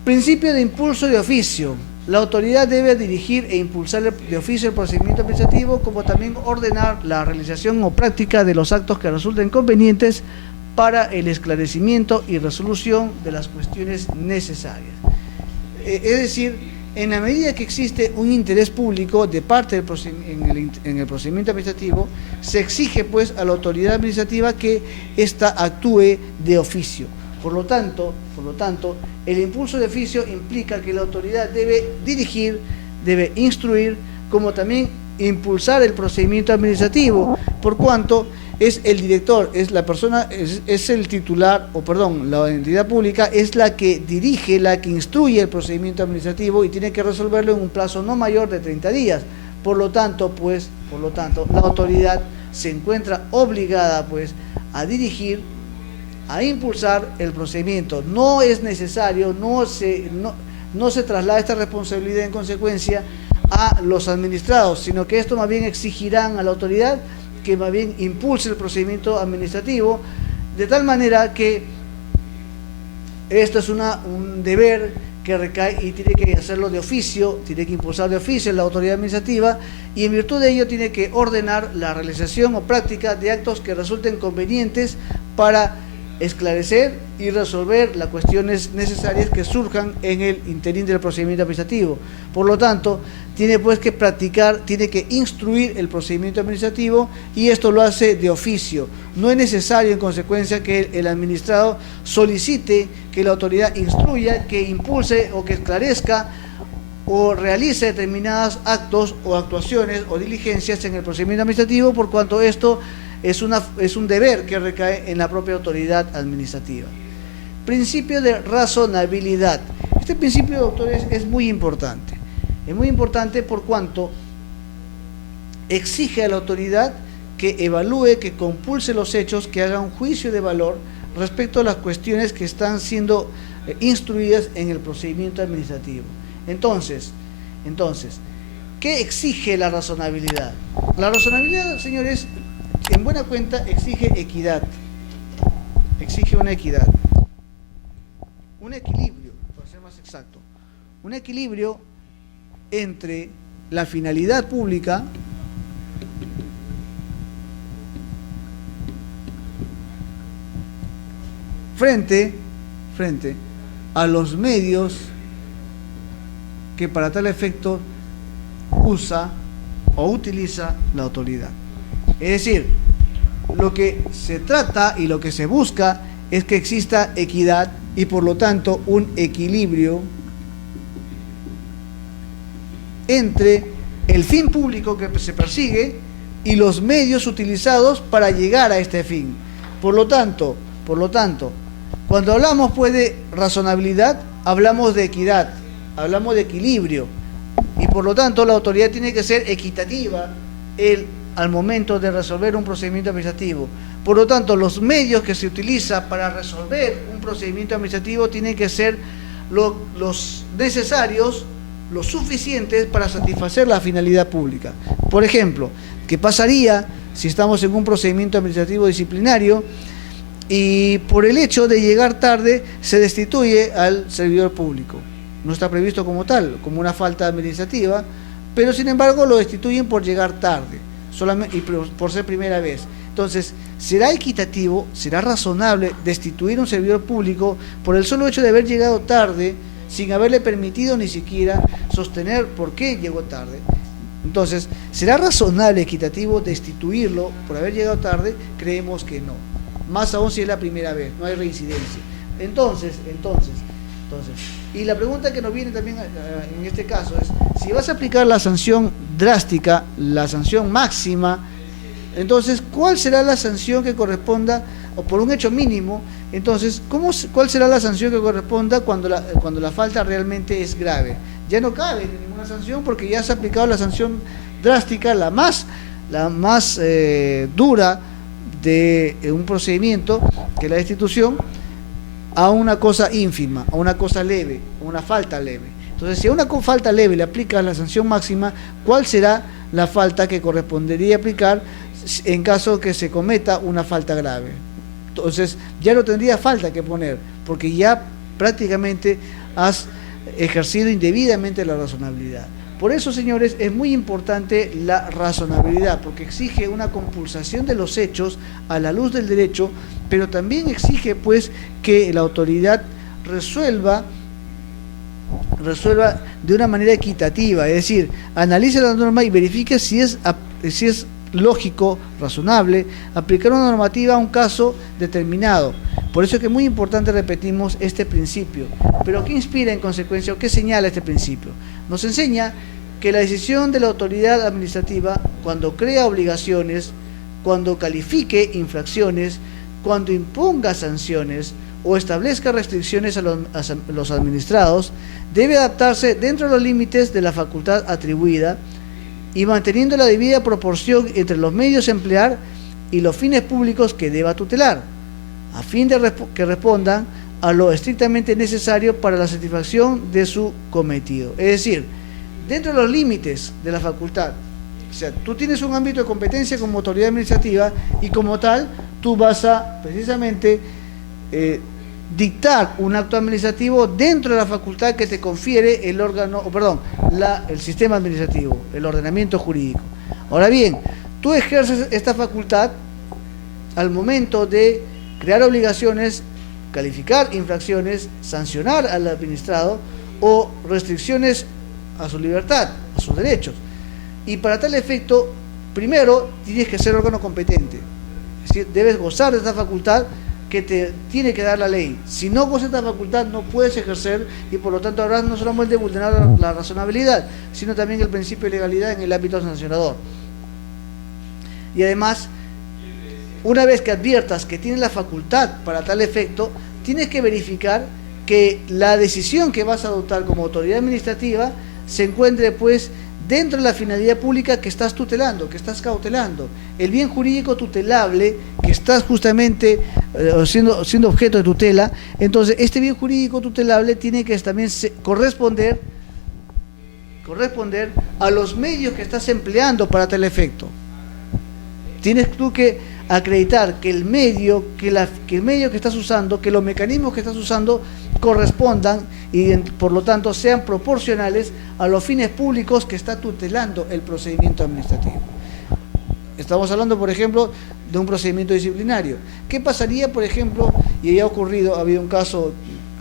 Principio de impulso de oficio. La autoridad debe dirigir e impulsar de oficio el procedimiento administrativo, como también ordenar la realización o práctica de los actos que resulten convenientes para el esclarecimiento y resolución de las cuestiones necesarias. Es decir, en la medida que existe un interés público de parte en el procedimiento administrativo, se exige pues a la autoridad administrativa que ésta actúe de oficio. Por lo tanto, el impulso de oficio implica que la autoridad debe dirigir, debe instruir, como también impulsar el procedimiento administrativo, por cuanto es el director, es la persona, es el titular, la entidad pública es la que dirige, la que instruye el procedimiento administrativo y tiene que resolverlo en un plazo no mayor de 30 días. Por lo tanto, la autoridad se encuentra obligada pues a dirigir, a impulsar el procedimiento. No es necesario, no se traslada esta responsabilidad en consecuencia a los administrados, sino que esto más bien exigirán a la autoridad que más bien impulse el procedimiento administrativo, de tal manera que esto es un deber que recae y tiene que hacerlo de oficio, tiene que impulsar de oficio la autoridad administrativa, y en virtud de ello tiene que ordenar la realización o práctica de actos que resulten convenientes para esclarecer y resolver las cuestiones necesarias que surjan en el interín del procedimiento administrativo. Por lo tanto, tiene pues que practicar, tiene que instruir el procedimiento administrativo, y esto lo hace de oficio. No es necesario, en consecuencia, que el administrado solicite que la autoridad instruya, que impulse o que esclarezca o realice determinados actos o actuaciones o diligencias en el procedimiento administrativo, por cuanto esto es un deber que recae en la propia autoridad administrativa. Principio de razonabilidad. Este principio, doctores, es muy importante. Es muy importante por cuanto exige a la autoridad que evalúe, que compulse los hechos, que haga un juicio de valor respecto a las cuestiones que están siendo instruidas en el procedimiento administrativo. Entonces, ¿qué exige la razonabilidad? La razonabilidad, señores, en buena cuenta exige equidad, exige una equidad, un equilibrio, para ser más exacto, un equilibrio entre la finalidad pública frente a los medios que para tal efecto usa o utiliza la autoridad. Es decir, lo que se trata y lo que se busca es que exista equidad y por lo tanto un equilibrio entre el fin público que se persigue y los medios utilizados para llegar a este fin. Por lo tanto, cuando hablamos pues de razonabilidad, hablamos de equidad, hablamos de equilibrio, y por lo tanto la autoridad tiene que ser equitativa al momento de resolver un procedimiento administrativo. Por lo tanto, los medios que se utilizan para resolver un procedimiento administrativo tienen que ser los necesarios, los suficientes para satisfacer la finalidad pública. Por ejemplo, ¿qué pasaría si estamos en un procedimiento administrativo disciplinario y por el hecho de llegar tarde se destituye al servidor público? No está previsto como tal, como una falta administrativa, pero sin embargo lo destituyen por llegar tarde, solamente y por ser primera vez. Entonces, ¿será equitativo, será razonable destituir a un servidor público por el solo hecho de haber llegado tarde, sin haberle permitido ni siquiera sostener por qué llegó tarde? Entonces, ¿será razonable, equitativo destituirlo por haber llegado tarde? Creemos que no. Más aún si es la primera vez, no hay reincidencia. Entonces, y la pregunta que nos viene también en este caso es, si vas a aplicar la sanción drástica, la sanción máxima, entonces, ¿cuál será la sanción que corresponda, o por un hecho mínimo? Entonces, ¿cuál será la sanción que corresponda cuando la falta realmente es grave? Ya no cabe ninguna sanción porque ya se ha aplicado la sanción drástica, la más dura de un procedimiento, que es la destitución, a una cosa ínfima, a una cosa leve, a una falta leve. Entonces, si a una falta leve le aplicas la sanción máxima, ¿cuál será la falta que correspondería aplicar en caso que se cometa una falta grave? Entonces, ya no tendría falta que poner, porque ya prácticamente has ejercido indebidamente la razonabilidad. Por eso, señores, es muy importante la razonabilidad, porque exige una compulsación de los hechos a la luz del derecho, pero también exige, pues, que la autoridad resuelva de una manera equitativa, es decir, analice la norma y verifique si es lógico, razonable, aplicar una normativa a un caso determinado. Por eso es que es muy importante, repetimos, este principio. Pero ¿qué inspira en consecuencia o qué señala este principio? Nos enseña que la decisión de la autoridad administrativa, cuando crea obligaciones, cuando califique infracciones, cuando imponga sanciones o establezca restricciones a los administrados, debe adaptarse dentro de los límites de la facultad atribuida y manteniendo la debida proporción entre los medios a emplear y los fines públicos que deba tutelar, a fin de que respondan a lo estrictamente necesario para la satisfacción de su cometido. Es decir, dentro de los límites de la facultad. O sea, tú tienes un ámbito de competencia como autoridad administrativa y como tal, tú vas a precisamente dictar un acto administrativo dentro de la facultad que te confiere el sistema administrativo, el ordenamiento jurídico. Ahora bien, tú ejerces esta facultad al momento de crear obligaciones, calificar infracciones, sancionar al administrado o restricciones a su libertad, a sus derechos. Y para tal efecto, primero tienes que ser órgano competente, es decir, debes gozar de esta facultad que te tiene que dar la ley. Si no gozas de esta facultad, no puedes ejercer, y por lo tanto habrás no solamente vulnerar la razonabilidad, sino también el principio de legalidad en el ámbito sancionador. Y además, una vez que adviertas que tienes la facultad para tal efecto, tienes que verificar que la decisión que vas a adoptar como autoridad administrativa se encuentre pues dentro de la finalidad pública que estás tutelando, que estás cautelando. El bien jurídico tutelable que estás justamente siendo objeto de tutela, entonces este bien jurídico tutelable tiene que también corresponder a los medios que estás empleando para tal efecto. Tienes tú que acreditar que el medio que estás usando, que los mecanismos que estás usando correspondan y por lo tanto sean proporcionales a los fines públicos que está tutelando el procedimiento administrativo. Estamos hablando, por ejemplo, de un procedimiento disciplinario. ¿Qué pasaría, por ejemplo, y ya ha ocurrido, ha habido un caso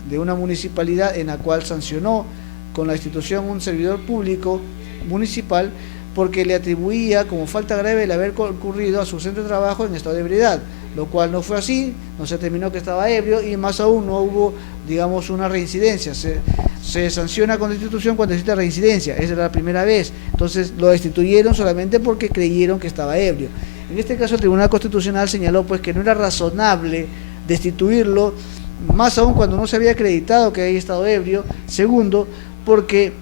de una municipalidad en la cual sancionó con la institución un servidor público municipal porque le atribuía como falta grave el haber concurrido a su centro de trabajo en estado de ebriedad, lo cual no fue así, no se determinó que estaba ebrio y más aún no hubo, digamos, una reincidencia. Se sanciona con destitución cuando existe reincidencia, esa era la primera vez, entonces lo destituyeron solamente porque creyeron que estaba ebrio. En este caso el Tribunal Constitucional señaló pues que no era razonable destituirlo, más aún cuando no se había acreditado que había estado ebrio. Segundo, porque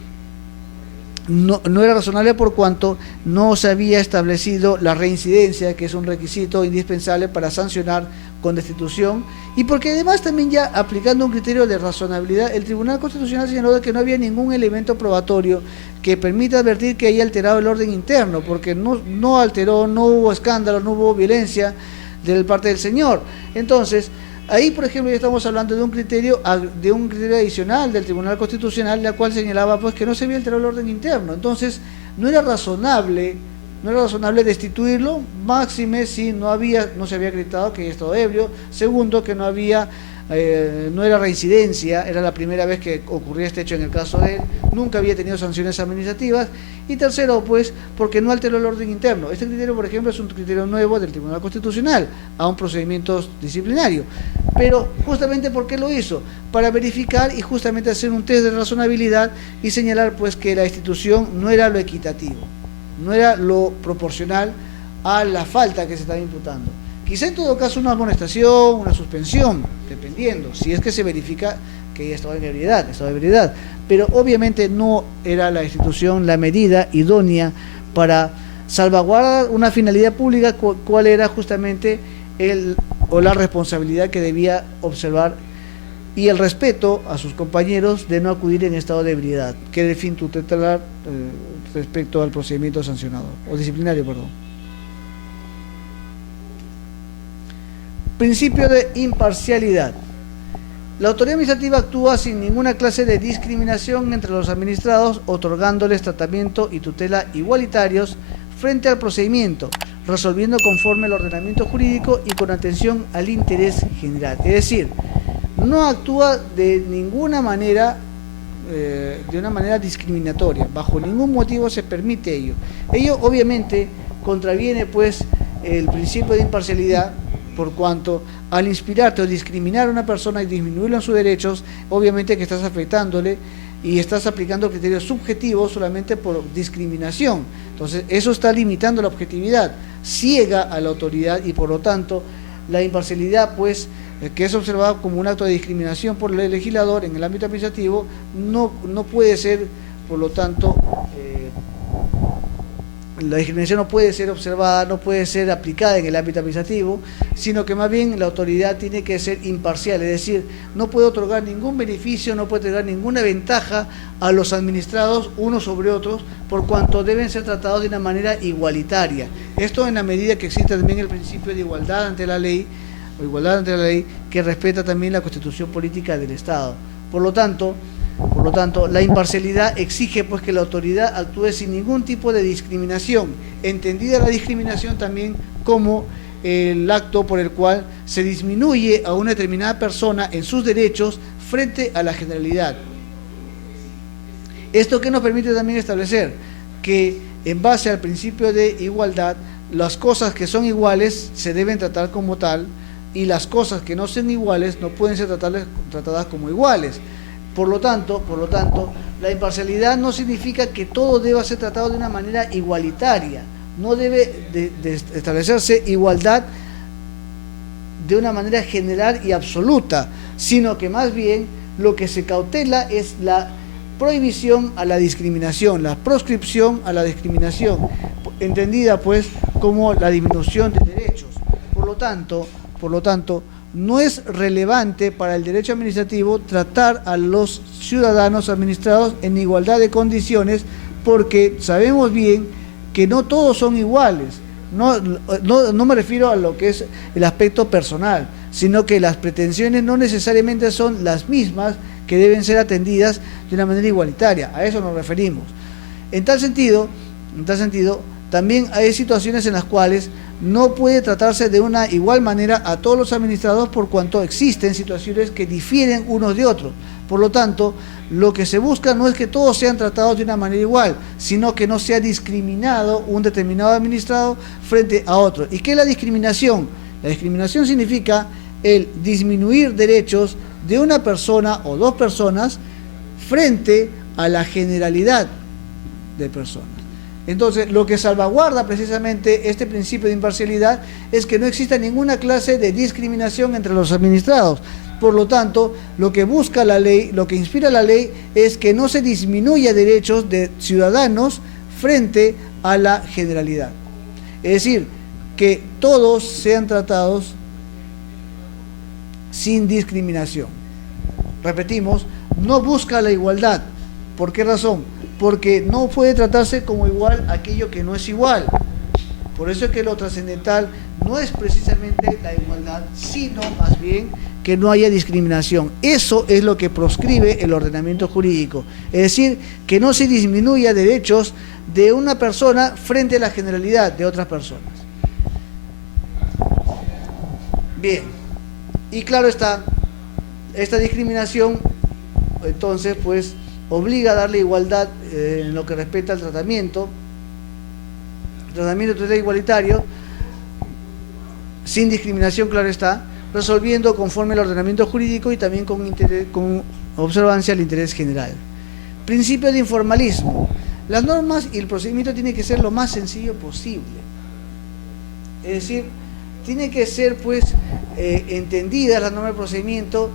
no era razonable por cuanto no se había establecido la reincidencia, que es un requisito indispensable para sancionar con destitución, y porque además también ya aplicando un criterio de razonabilidad, el Tribunal Constitucional señaló que no había ningún elemento probatorio que permita advertir que haya alterado el orden interno, porque no alteró, no hubo escándalo, no hubo violencia de parte del señor. Entonces, ahí, por ejemplo, ya estamos hablando de un criterio adicional del Tribunal Constitucional, la cual señalaba pues que no se había alterado el orden interno. Entonces, no era razonable destituirlo, máxime si no se había acreditado que había estado ebrio. Segundo, que no era reincidencia, era la primera vez que ocurría este hecho en el caso de él, nunca había tenido sanciones administrativas. Y tercero, pues, porque no alteró el orden interno. Este criterio, por ejemplo, es un criterio nuevo del Tribunal Constitucional a un procedimiento disciplinario. Pero, justamente, ¿por qué lo hizo? Para verificar y justamente hacer un test de razonabilidad y señalar, pues, que la institución no era lo equitativo, no era lo proporcional a la falta que se estaba imputando. Quizá en todo caso una amonestación, una suspensión, dependiendo, si es que se verifica que ella estaba en ebriedad, pero obviamente no era la institución la medida idónea para salvaguardar una finalidad pública, cuál era justamente la responsabilidad que debía observar y el respeto a sus compañeros de no acudir en estado de ebriedad, que era el fin tutelar respecto al procedimiento sancionador, o disciplinario, perdón. Principio de imparcialidad. La autoridad administrativa actúa sin ninguna clase de discriminación entre los administrados, otorgándoles tratamiento y tutela igualitarios frente al procedimiento, resolviendo conforme al ordenamiento jurídico y con atención al interés general. Es decir, no actúa de ninguna manera, de una manera discriminatoria, bajo ningún motivo se permite ello. Ello obviamente contraviene pues el principio de imparcialidad, por cuanto al inspirarte o discriminar a una persona y disminuirlo en sus derechos, obviamente que estás afectándole y estás aplicando criterios subjetivos solamente por discriminación. Entonces, eso está limitando la objetividad, ciega a la autoridad y por lo tanto la imparcialidad, pues, que es observada como un acto de discriminación por el legislador en el ámbito administrativo, no puede ser, por lo tanto, la discriminación no puede ser observada, no puede ser aplicada en el ámbito administrativo, sino que más bien la autoridad tiene que ser imparcial, es decir, no puede otorgar ningún beneficio, no puede otorgar ninguna ventaja a los administrados unos sobre otros, por cuanto deben ser tratados de una manera igualitaria. Esto en la medida que existe también el principio de igualdad ante la ley, que respeta también la Constitución política del Estado. Por lo tanto, la imparcialidad exige pues que la autoridad actúe sin ningún tipo de discriminación, entendida la discriminación también como el acto por el cual se disminuye a una determinada persona en sus derechos frente a la generalidad. Esto que nos permite también establecer que en base al principio de igualdad, las cosas que son iguales se deben tratar como tal y las cosas que no son iguales no pueden ser tratadas como iguales. Por lo tanto, la imparcialidad no significa que todo deba ser tratado de una manera igualitaria. No debe de establecerse igualdad de una manera general y absoluta, sino que más bien lo que se cautela es la prohibición a la discriminación, la proscripción a la discriminación, entendida pues como la disminución de derechos. Por lo tanto, no es relevante para el derecho administrativo tratar a los ciudadanos administrados en igualdad de condiciones, porque sabemos bien que no todos son iguales. No me refiero a lo que es el aspecto personal, sino que las pretensiones no necesariamente son las mismas que deben ser atendidas de una manera igualitaria. A eso nos referimos. En tal sentido, también hay situaciones en las cuales no puede tratarse de una igual manera a todos los administrados, por cuanto existen situaciones que difieren unos de otros. Por lo tanto, lo que se busca no es que todos sean tratados de una manera igual, sino que no sea discriminado un determinado administrado frente a otro. ¿Y qué es la discriminación? La discriminación significa el disminuir derechos de una persona o dos personas frente a la generalidad de personas. Entonces, lo que salvaguarda precisamente este principio de imparcialidad es que no exista ninguna clase de discriminación entre los administrados. Por lo tanto, lo que busca la ley, lo que inspira la ley, es que no se disminuya derechos de ciudadanos frente a la generalidad. Es decir, que todos sean tratados sin discriminación. Repetimos, no busca la igualdad. ¿Por qué razón? Porque no puede tratarse como igual aquello que no es igual. Por eso es que lo trascendental no es precisamente la igualdad, sino más bien que no haya discriminación. Eso es lo que proscribe el ordenamiento jurídico. Es decir, que no se disminuya derechos de una persona frente a la generalidad de otras personas. Bien, y claro está, esta discriminación, entonces, pues, obliga a darle igualdad en lo que respecta al tratamiento total igualitario, sin discriminación, claro está, resolviendo conforme al ordenamiento jurídico y también con observancia al interés general. Principio de informalismo. Las normas y el procedimiento tienen que ser lo más sencillo posible. Es decir, tiene que ser, pues, entendidas las normas del procedimiento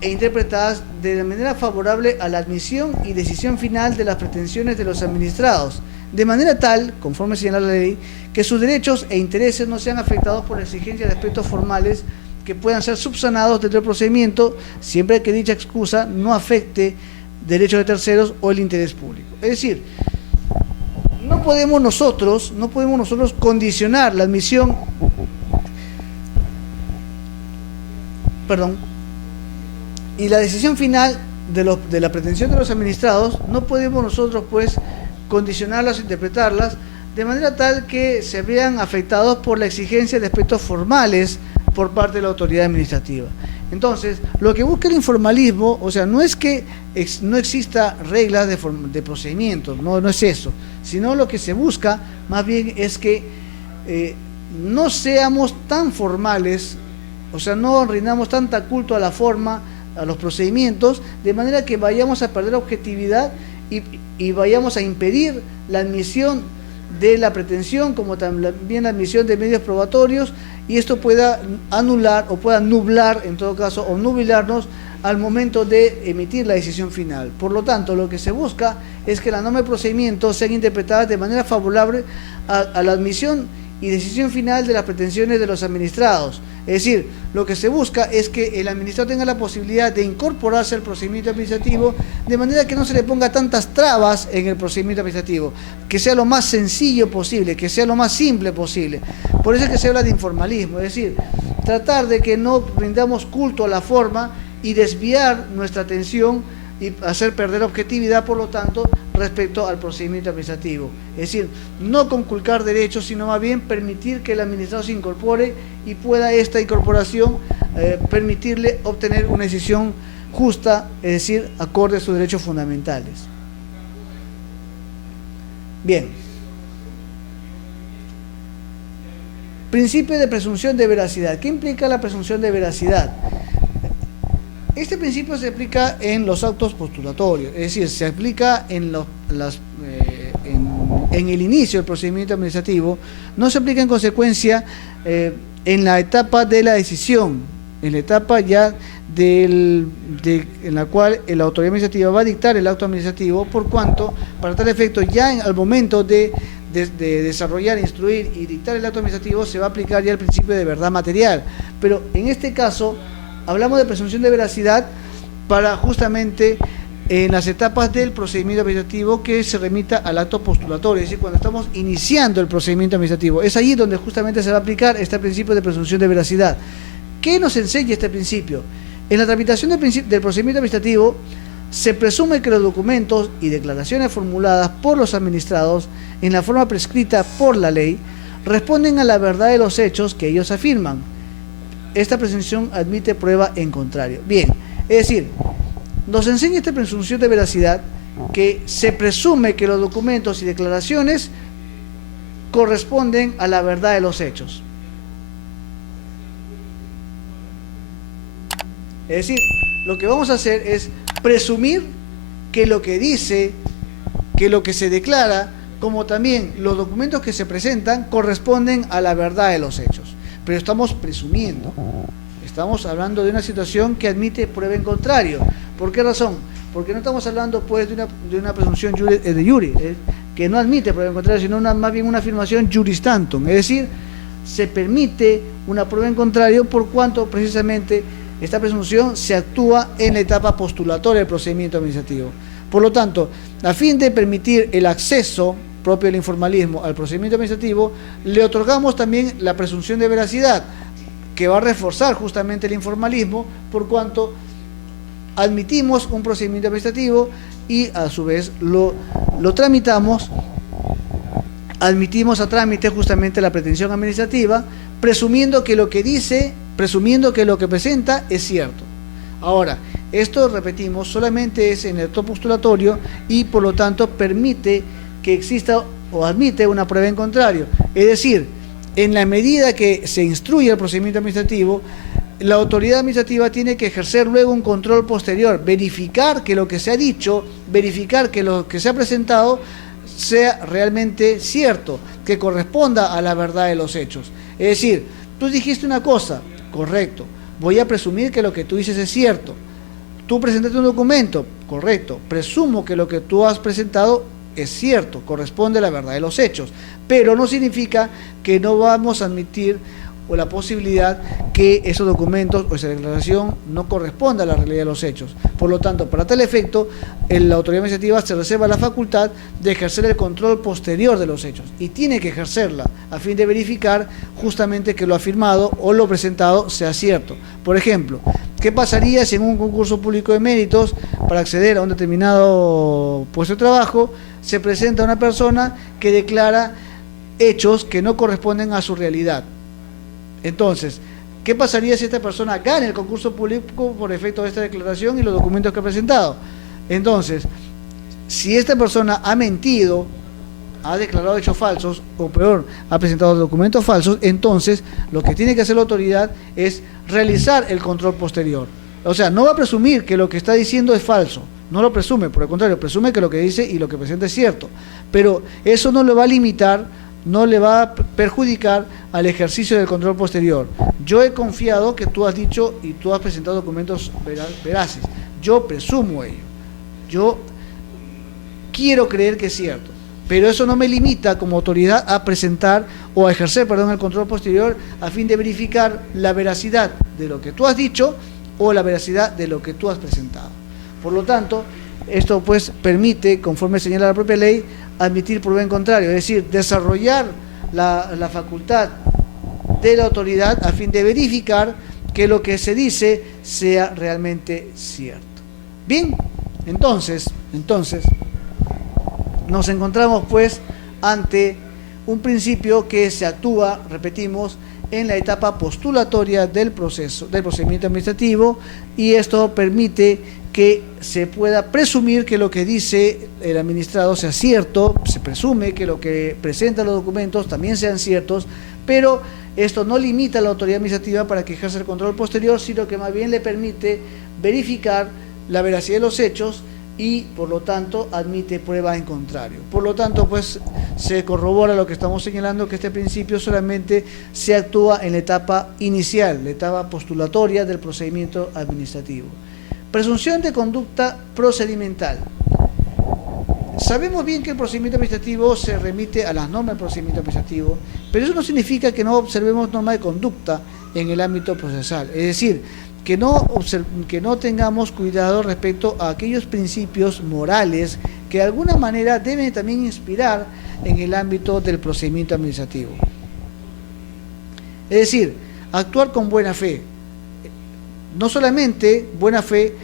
e interpretadas de manera favorable a la admisión y decisión final de las pretensiones de los administrados, de manera tal, conforme señala la ley, que sus derechos e intereses no sean afectados por la exigencia de aspectos formales que puedan ser subsanados dentro del procedimiento, siempre que dicha excusa no afecte derechos de terceros o el interés público. Es decir, no podemos nosotros condicionar la admisión, y la decisión final de la pretensión de los administrados. No podemos nosotros, pues, condicionarlas o interpretarlas de manera tal que se vean afectados por la exigencia de aspectos formales por parte de la autoridad administrativa. Entonces, lo que busca el informalismo, o sea, no es que no exista reglas de procedimientos, no es eso, sino lo que se busca más bien es que no seamos tan formales, o sea, no rindamos tanta culto a la forma, a los procedimientos, de manera que vayamos a perder objetividad y vayamos a impedir la admisión de la pretensión, como también la admisión de medios probatorios, y esto pueda anular o pueda nublar, en todo caso, o nubilarnos al momento de emitir la decisión final. Por lo tanto, lo que se busca es que las normas de procedimiento sean interpretadas de manera favorable a la admisión y decisión final de las pretensiones de los administrados. Es decir, lo que se busca es que el administrado tenga la posibilidad de incorporarse al procedimiento administrativo de manera que no se le ponga tantas trabas en el procedimiento administrativo, que sea lo más sencillo posible, que sea lo más simple posible. Por eso es que se habla de informalismo, es decir, tratar de que no rindamos culto a la forma y desviar nuestra atención y hacer perder objetividad, por lo tanto, respecto al procedimiento administrativo. Es decir, no conculcar derechos, sino más bien permitir que el administrado se incorpore y pueda esta incorporación permitirle obtener una decisión justa, es decir, acorde a sus derechos fundamentales. Bien. Principio de presunción de veracidad. ¿Qué implica la presunción de veracidad? Este principio se aplica en los actos postulatorios, es decir, se aplica en el inicio del procedimiento administrativo, no se aplica en consecuencia en la etapa de la decisión, en la etapa ya en la cual la autoridad administrativa va a dictar el acto administrativo, por cuanto, para tal efecto, ya al momento de desarrollar, instruir y dictar el acto administrativo, se va a aplicar ya el principio de verdad material. Pero en este caso, hablamos de presunción de veracidad para justamente en las etapas del procedimiento administrativo que se remita al acto postulatorio, es decir, cuando estamos iniciando el procedimiento administrativo. Es allí donde justamente se va a aplicar este principio de presunción de veracidad. ¿Qué nos enseña este principio? En la tramitación del procedimiento administrativo se presume que los documentos y declaraciones formuladas por los administrados en la forma prescrita por la ley responden a la verdad de los hechos que ellos afirman. Esta presunción admite prueba en contrario. Bien, es decir, nos enseña esta presunción de veracidad que se presume que los documentos y declaraciones corresponden a la verdad de los hechos. Es decir, lo que vamos a hacer es presumir que lo que dice, que lo que se declara, como también los documentos que se presentan, corresponden a la verdad de los hechos. Pero estamos presumiendo. Estamos hablando de una situación que admite prueba en contrario. ¿Por qué razón? Porque no estamos hablando pues de una presunción de jure, que no admite prueba en contrario, sino más bien una afirmación juris tantum. Es decir, se permite una prueba en contrario por cuanto precisamente esta presunción se actúa en la etapa postulatoria del procedimiento administrativo. Por lo tanto, a fin de permitir el acceso propio del informalismo al procedimiento administrativo, le otorgamos también la presunción de veracidad, que va a reforzar justamente el informalismo, por cuanto admitimos un procedimiento administrativo y a su vez lo tramitamos, admitimos a trámite justamente la pretensión administrativa, presumiendo que lo que dice, presumiendo que lo que presenta es cierto. Ahora, esto, repetimos, solamente es en el acto postulatorio y por lo tanto permite que exista o admite una prueba en contrario. Es decir, en la medida que se instruye el procedimiento administrativo, la autoridad administrativa tiene que ejercer luego un control posterior, verificar que lo que se ha dicho, verificar que lo que se ha presentado sea realmente cierto, que corresponda a la verdad de los hechos. Es decir, tú dijiste una cosa, correcto, voy a presumir que lo que tú dices es cierto. Tú presentaste un documento, correcto, presumo que lo que tú has presentado es cierto, corresponde a la verdad de los hechos, pero no significa que no vamos a admitir o la posibilidad que esos documentos o esa declaración no corresponda a la realidad de los hechos. Por lo tanto, para tal efecto, la autoridad administrativa se reserva la facultad de ejercer el control posterior de los hechos y tiene que ejercerla a fin de verificar justamente que lo afirmado o lo presentado sea cierto. Por ejemplo, ¿qué pasaría si en un concurso público de méritos para acceder a un determinado puesto de trabajo se presenta una persona que declara hechos que no corresponden a su realidad? Entonces, ¿qué pasaría si esta persona gana el concurso público por efecto de esta declaración y los documentos que ha presentado? Entonces, si esta persona ha mentido, ha declarado hechos falsos, o peor, ha presentado documentos falsos, entonces lo que tiene que hacer la autoridad es realizar el control posterior. O sea, no va a presumir que lo que está diciendo es falso, no lo presume, por el contrario, presume que lo que dice y lo que presenta es cierto, pero eso no lo va a limitar, no le va a perjudicar al ejercicio del control posterior. Yo he confiado que tú has dicho y tú has presentado documentos veraces. Yo presumo ello. Yo quiero creer que es cierto. Pero eso no me limita como autoridad a presentar o a ejercer, el control posterior a fin de verificar la veracidad de lo que tú has dicho o la veracidad de lo que tú has presentado. Por lo tanto, esto pues permite, conforme señala la propia ley, admitir prueba en contrario, es decir, desarrollar la facultad de la autoridad a fin de verificar que lo que se dice sea realmente cierto. Bien, Entonces, nos encontramos pues ante un principio que se actúa, repetimos, en la etapa postulatoria del procedimiento administrativo, y esto permite que se pueda presumir que lo que dice el administrado sea cierto, se presume que lo que presentan los documentos también sean ciertos, pero esto no limita a la autoridad administrativa para que ejerza el control posterior, sino que más bien le permite verificar la veracidad de los hechos y por lo tanto admite prueba en contrario. Por lo tanto, pues se corrobora lo que estamos señalando, que este principio solamente se actúa en la etapa inicial, la etapa postulatoria del procedimiento administrativo. Presunción de conducta procedimental. Sabemos bien que el procedimiento administrativo se remite a las normas del procedimiento administrativo, pero eso no significa que no observemos normas de conducta en el ámbito procesal. Es decir, que no tengamos cuidado respecto a aquellos principios morales que de alguna manera deben también inspirar en el ámbito del procedimiento administrativo. Es decir, actuar con buena fe. No solamente buena fe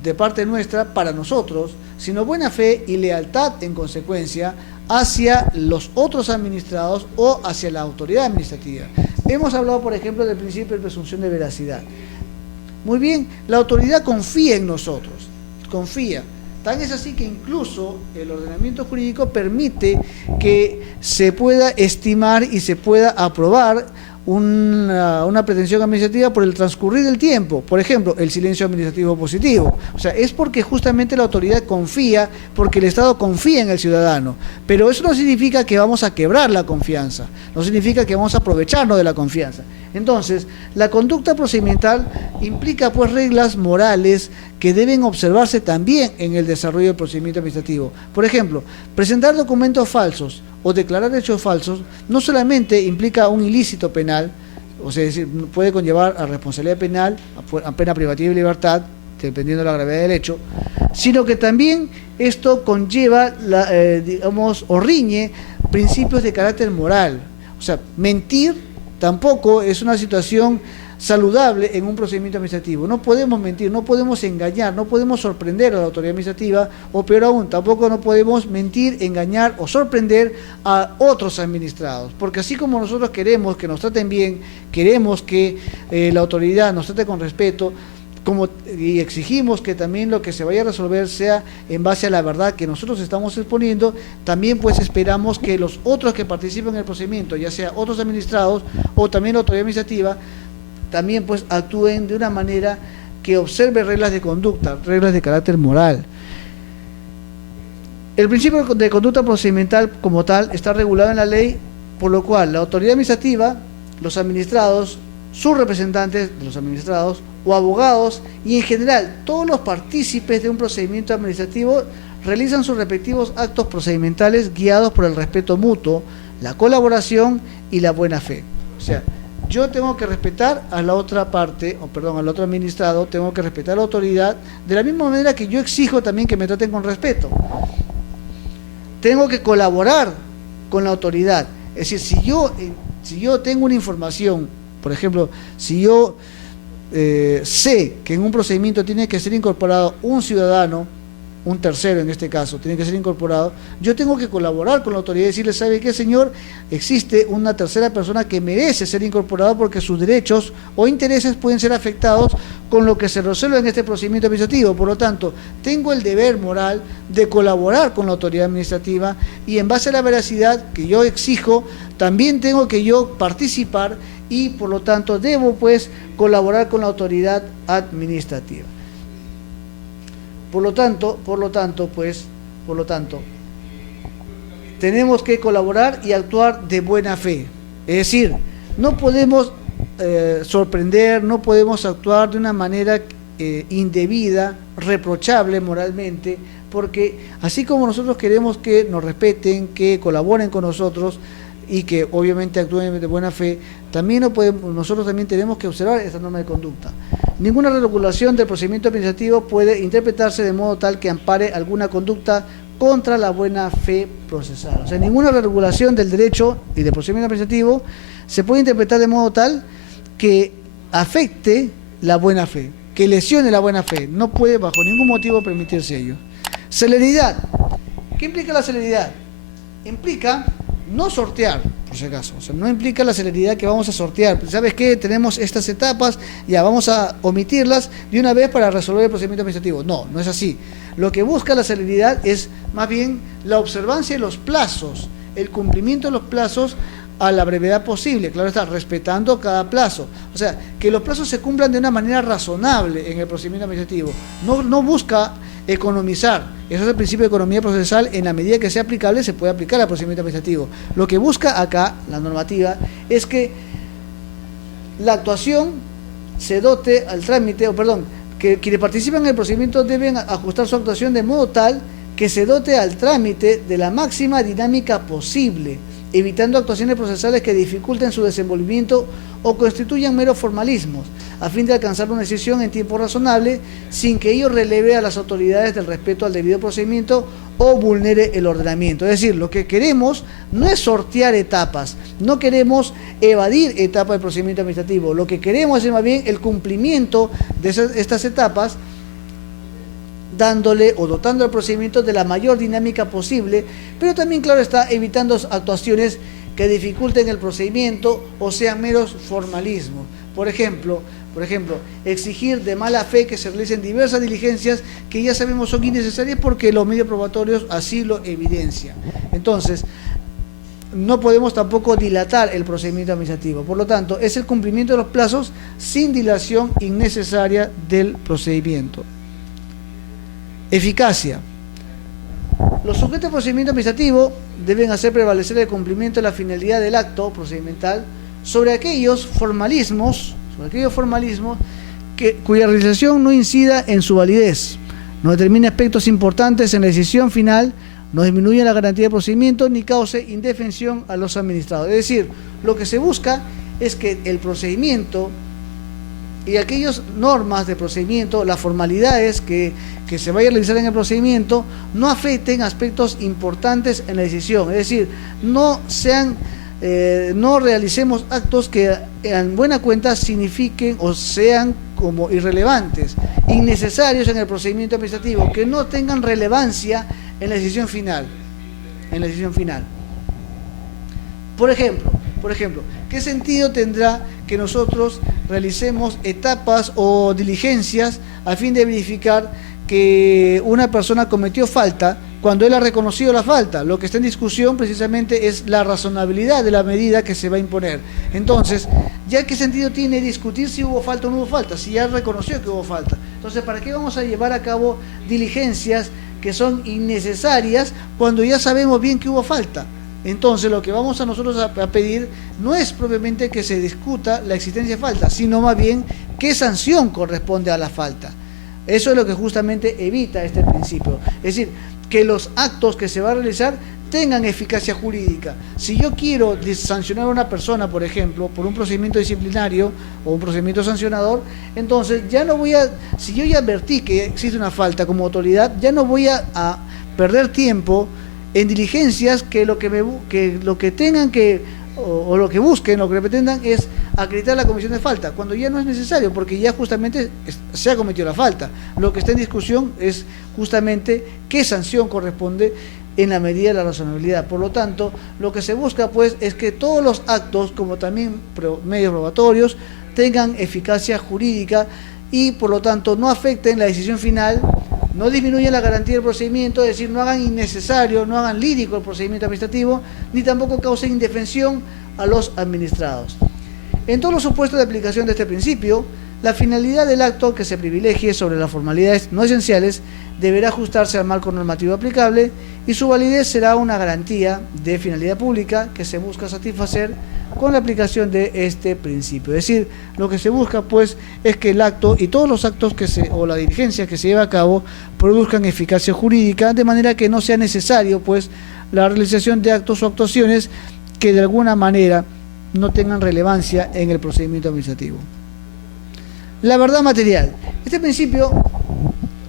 de parte nuestra para nosotros, sino buena fe y lealtad en consecuencia hacia los otros administrados o hacia la autoridad administrativa. Hemos hablado, por ejemplo, del principio de presunción de veracidad. Muy bien, la autoridad confía en nosotros, confía. Tan es así que incluso el ordenamiento jurídico permite que se pueda estimar y se pueda aprobar una pretensión administrativa por el transcurrir del tiempo. Por ejemplo, el silencio administrativo positivo. O sea, es porque justamente la autoridad confía, porque el Estado confía en el ciudadano. Pero eso no significa que vamos a quebrar la confianza, no significa que vamos a aprovecharnos de la confianza. Entonces, la conducta procedimental implica pues reglas morales que deben observarse también en el desarrollo del procedimiento administrativo. Por ejemplo, presentar documentos falsos o declarar hechos falsos no solamente implica un ilícito penal, o sea, es decir, puede conllevar a responsabilidad penal, a pena privativa de libertad, dependiendo de la gravedad del hecho, sino que también esto conlleva, o riñe principios de carácter moral. O sea, mentir tampoco es una situación saludable en un procedimiento administrativo. No podemos mentir, no podemos engañar, no podemos sorprender a la autoridad administrativa, o peor aún, tampoco no podemos mentir, engañar o sorprender a otros administrados, porque así como nosotros queremos que nos traten bien, queremos que la autoridad nos trate con respeto, y exigimos que también lo que se vaya a resolver sea en base a la verdad que nosotros estamos exponiendo, también pues esperamos que los otros que participen en el procedimiento, ya sea otros administrados o también la autoridad administrativa, también pues actúen de una manera que observe reglas de conducta, reglas de carácter moral. El principio de conducta procedimental como tal está regulado en la ley, por lo cual la autoridad administrativa, los administrados, sus representantes de los administrados o abogados y en general todos los partícipes de un procedimiento administrativo realizan sus respectivos actos procedimentales guiados por el respeto mutuo, la colaboración y la buena fe. O sea, yo tengo que respetar a la otra parte, al otro administrado, tengo que respetar a la autoridad, de la misma manera que yo exijo también que me traten con respeto. Tengo que colaborar con la autoridad. Es decir, si yo tengo una información, por ejemplo, si yo sé que en un procedimiento tiene que ser incorporado un ciudadano, un tercero en este caso, tiene que ser incorporado, yo tengo que colaborar con la autoridad y decirle, ¿sabe qué, señor? Existe una tercera persona que merece ser incorporada porque sus derechos o intereses pueden ser afectados con lo que se resuelve en este procedimiento administrativo. Por lo tanto, tengo el deber moral de colaborar con la autoridad administrativa y en base a la veracidad que yo exijo, también tengo que yo participar y por lo tanto debo pues colaborar con la autoridad administrativa. Por lo tanto, tenemos que colaborar y actuar de buena fe. Es decir, no podemos sorprender, no podemos actuar de una manera indebida, reprochable moralmente, porque así como nosotros queremos que nos respeten, que colaboren con nosotros y que obviamente actúen de buena fe, también nosotros también tenemos que observar esta norma de conducta. Ninguna regulación del procedimiento administrativo puede interpretarse de modo tal que ampare alguna conducta contra la buena fe procesal. O sea, ninguna regulación del derecho y del procedimiento administrativo se puede interpretar de modo tal que afecte la buena fe, que lesione la buena fe. No puede bajo ningún motivo permitirse ello. Celeridad. ¿Qué implica la celeridad? Implica no sortear, por si acaso. O sea, no implica la celeridad que vamos a sortear. ¿Sabes qué? Tenemos estas etapas, ya vamos a omitirlas de una vez para resolver el procedimiento administrativo. No, no es así. Lo que busca la celeridad es más bien la observancia de los plazos, el cumplimiento de los plazos a la brevedad posible, claro está, respetando cada plazo. O sea, que los plazos se cumplan de una manera razonable en el procedimiento administrativo. No busca economizar. Eso es el principio de economía procesal. En la medida que sea aplicable, se puede aplicar al procedimiento administrativo. Lo que busca acá, la normativa, es que la actuación se dote al trámite, que quienes participan en el procedimiento deben ajustar su actuación de modo tal que se dote al trámite de la máxima dinámica posible, evitando actuaciones procesales que dificulten su desenvolvimiento o constituyan meros formalismos, a fin de alcanzar una decisión en tiempo razonable, sin que ello releve a las autoridades del respeto al debido procedimiento o vulnere el ordenamiento. Es decir, lo que queremos no es sortear etapas, no queremos evadir etapas del procedimiento administrativo, lo que queremos es más bien el cumplimiento de estas etapas, dándole o dotando al procedimiento de la mayor dinámica posible, pero también, claro está, evitando actuaciones que dificulten el procedimiento o sean meros formalismos. Por ejemplo, exigir de mala fe que se realicen diversas diligencias que ya sabemos son innecesarias porque los medios probatorios así lo evidencian. Entonces, no podemos tampoco dilatar el procedimiento administrativo. Por lo tanto, es el cumplimiento de los plazos sin dilación innecesaria del procedimiento. Eficacia. Los sujetos de procedimiento administrativo deben hacer prevalecer el cumplimiento de la finalidad del acto procedimental sobre aquellos formalismos cuya realización no incida en su validez, no determine aspectos importantes en la decisión final, no disminuya la garantía de procedimiento ni cause indefensión a los administrados. Es decir, lo que se busca es que el procedimiento y aquellas normas de procedimiento, las formalidades que se vayan a realizar en el procedimiento, no afecten aspectos importantes en la decisión. Es decir, no realicemos actos que en buena cuenta signifiquen o sean como irrelevantes, innecesarios en el procedimiento administrativo, que no tengan relevancia en la decisión final. Por ejemplo, ¿qué sentido tendrá que nosotros realicemos etapas o diligencias a fin de verificar que una persona cometió falta cuando él ha reconocido la falta? Lo que está en discusión precisamente es la razonabilidad de la medida que se va a imponer. Entonces, ¿ya qué sentido tiene discutir si hubo falta o no hubo falta? Si ya reconoció que hubo falta. Entonces, ¿para qué vamos a llevar a cabo diligencias que son innecesarias cuando ya sabemos bien que hubo falta? Entonces, lo que vamos a nosotros a pedir no es propiamente que se discuta la existencia de falta, sino más bien qué sanción corresponde a la falta. Eso es lo que justamente evita este principio. Es decir, que los actos que se va a realizar tengan eficacia jurídica. Si yo quiero sancionar a una persona, por ejemplo, por un procedimiento disciplinario o un procedimiento sancionador, entonces ya no voy a, si yo ya advertí que existe una falta como autoridad, ya no voy a perder tiempo en diligencias que lo que tengan que o lo que busquen, lo que pretendan es acreditar la comisión de falta, cuando ya no es necesario, porque ya justamente se ha cometido la falta. Lo que está en discusión es justamente qué sanción corresponde en la medida de la razonabilidad. Por lo tanto, lo que se busca pues es que todos los actos, como también medios probatorios, tengan eficacia jurídica y por lo tanto no afecten la decisión final, no disminuyan la garantía del procedimiento, es decir, no hagan innecesario, no hagan lírico el procedimiento administrativo, ni tampoco causen indefensión a los administrados. En todos los supuestos de aplicación de este principio, la finalidad del acto que se privilegie sobre las formalidades no esenciales deberá ajustarse al marco normativo aplicable y su validez será una garantía de finalidad pública que se busca satisfacer con la aplicación de este principio. Es decir, lo que se busca pues es que el acto y todos los actos o la diligencia que se lleva a cabo produzcan eficacia jurídica, de manera que no sea necesario pues la realización de actos o actuaciones que de alguna manera no tengan relevancia en el procedimiento administrativo. La verdad material. Este principio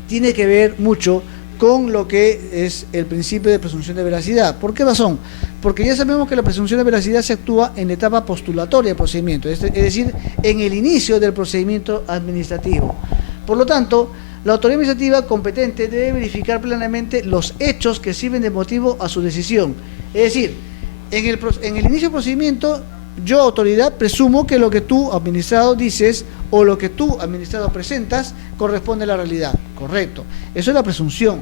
tiene que ver mucho con lo que es el principio de presunción de veracidad. ¿Por qué razón? Porque ya sabemos que la presunción de veracidad se actúa en la etapa postulatoria del procedimiento, es decir, en el inicio del procedimiento administrativo. Por lo tanto, la autoridad administrativa competente debe verificar plenamente los hechos que sirven de motivo a su decisión. Es decir, en el inicio del procedimiento, yo, autoridad, presumo que lo que tú, administrado, dices o lo que tú, administrado, presentas corresponde a la realidad. Correcto. Eso es la presunción.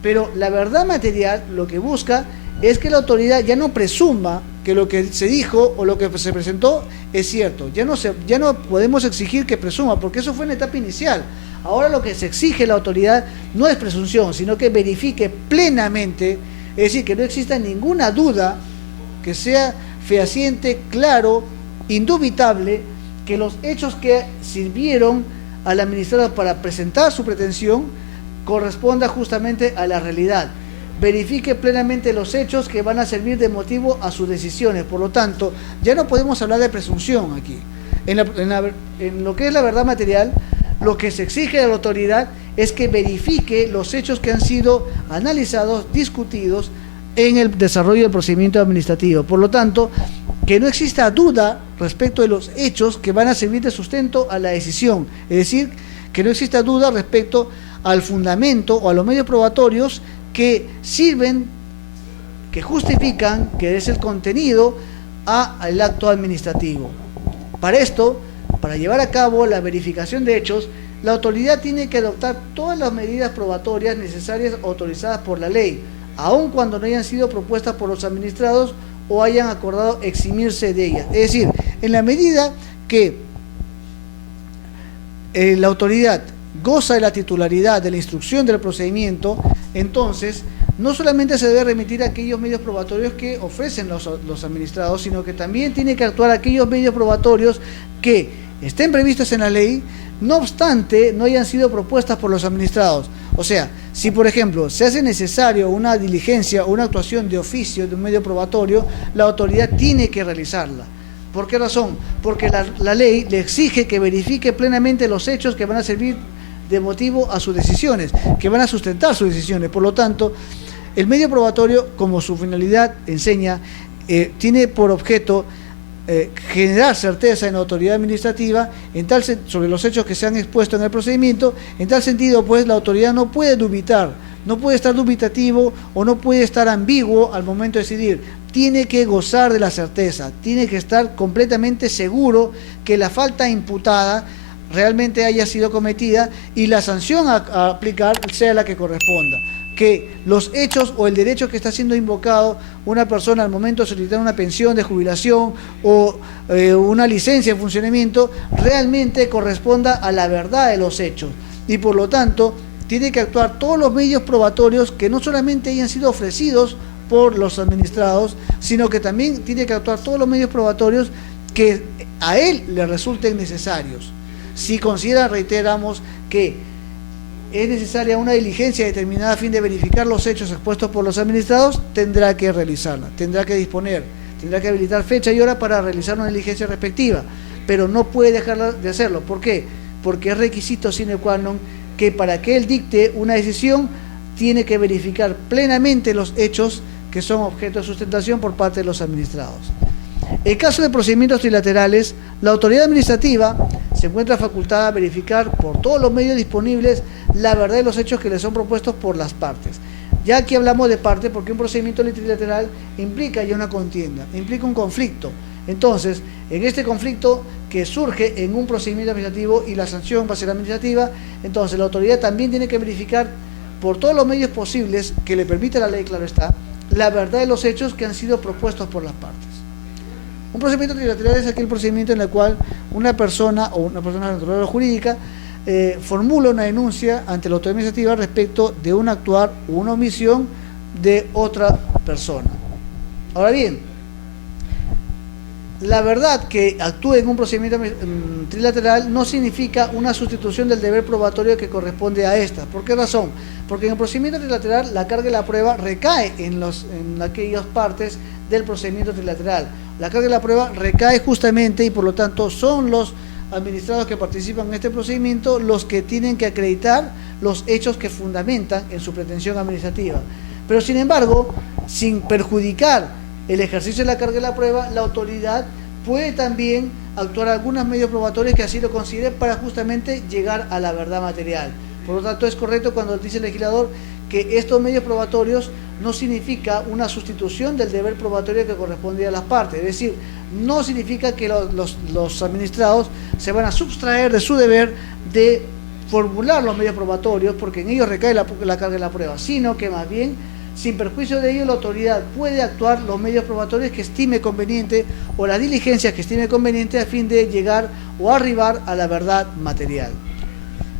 Pero la verdad material lo que busca es que la autoridad ya no presuma que lo que se dijo o lo que se presentó es cierto. Ya no podemos exigir que presuma, porque eso fue en la etapa inicial. Ahora lo que se exige la autoridad no es presunción, sino que verifique plenamente, es decir, que no exista ninguna duda, que sea fehaciente, claro, indubitable, que los hechos que sirvieron al administrado para presentar su pretensión corresponda justamente a la realidad. Verifique plenamente los hechos que van a servir de motivo a sus decisiones. Por lo tanto, ya no podemos hablar de presunción aquí. En lo que es la verdad material, lo que se exige de la autoridad es que verifique los hechos que han sido analizados, discutidos en el desarrollo del procedimiento administrativo. Por lo tanto, que no exista duda respecto de los hechos que van a servir de sustento a la decisión. Es decir, que no exista duda respecto al fundamento o a los medios probatorios que sirven, que justifican, que es el contenido al acto administrativo. Para esto, para llevar a cabo la verificación de hechos, la autoridad tiene que adoptar todas las medidas probatorias necesarias autorizadas por la ley, aun cuando no hayan sido propuestas por los administrados o hayan acordado eximirse de ellas. Es decir, en la medida que la autoridad goza de la titularidad de la instrucción del procedimiento, entonces no solamente se debe remitir a aquellos medios probatorios que ofrecen los administrados, sino que también tiene que actuar aquellos medios probatorios que estén previstos en la ley, no obstante no hayan sido propuestas por los administrados. O sea, si por ejemplo se hace necesario una diligencia o una actuación de oficio de un medio probatorio, la autoridad tiene que realizarla. ¿Por qué razón? Porque la ley le exige que verifique plenamente los hechos que van a servir de motivo a sus decisiones, que van a sustentar sus decisiones. Por lo tanto, el medio probatorio, como su finalidad enseña, tiene por objeto generar certeza en la autoridad administrativa sobre los hechos que se han expuesto en el procedimiento. En tal sentido, pues, la autoridad no puede dubitar, no puede estar dubitativo o no puede estar ambiguo al momento de decidir. Tiene que gozar de la certeza, tiene que estar completamente seguro que la falta imputada realmente haya sido cometida y la sanción a aplicar sea la que corresponda. Que los hechos o el derecho que está siendo invocado una persona al momento de solicitar una pensión de jubilación o una licencia de funcionamiento realmente corresponda a la verdad de los hechos. Y por lo tanto, tiene que actuar todos los medios probatorios que no solamente hayan sido ofrecidos por los administrados, sino que también tiene que actuar todos los medios probatorios que a él le resulten necesarios. Si considera, reiteramos, que es necesaria una diligencia determinada a fin de verificar los hechos expuestos por los administrados, tendrá que realizarla, tendrá que disponer, tendrá que habilitar fecha y hora para realizar una diligencia respectiva, pero no puede dejar de hacerlo. ¿Por qué? Porque es requisito sine qua non que para que él dicte una decisión tiene que verificar plenamente los hechos que son objeto de sustentación por parte de los administrados. En caso de procedimientos trilaterales, la autoridad administrativa se encuentra facultada a verificar por todos los medios disponibles la verdad de los hechos que le son propuestos por las partes. Ya aquí hablamos de parte porque un procedimiento trilateral implica ya una contienda, implica un conflicto. Entonces, en este conflicto que surge en un procedimiento administrativo y la sanción va a ser administrativa, entonces la autoridad también tiene que verificar por todos los medios posibles que le permite la ley, claro está, la verdad de los hechos que han sido propuestos por las partes. Un procedimiento trilateral es aquel procedimiento en el cual una persona o una persona natural o jurídica formula una denuncia ante la autoridad administrativa respecto de un actuar o una omisión de otra persona. Ahora bien, la verdad que actúe en un procedimiento trilateral no significa una sustitución del deber probatorio que corresponde a esta. ¿Por qué razón? Porque en el procedimiento trilateral la carga de la prueba recae en aquellas partes del procedimiento trilateral. La carga de la prueba recae justamente y por lo tanto son los administrados que participan en este procedimiento los que tienen que acreditar los hechos que fundamentan en su pretensión administrativa. Pero sin embargo, sin perjudicar el ejercicio de la carga de la prueba, la autoridad puede también actuar algunos medios probatorios que así lo consideren para justamente llegar a la verdad material. Por lo tanto, es correcto cuando dice el legislador que estos medios probatorios no significa una sustitución del deber probatorio que corresponde a las partes, es decir, no significa que los administrados se van a sustraer de su deber de formular los medios probatorios porque en ellos recae la carga de la prueba, sino que más bien, sin perjuicio de ello, la autoridad puede actuar los medios probatorios que estime conveniente o las diligencias que estime conveniente a fin de llegar o arribar a la verdad material.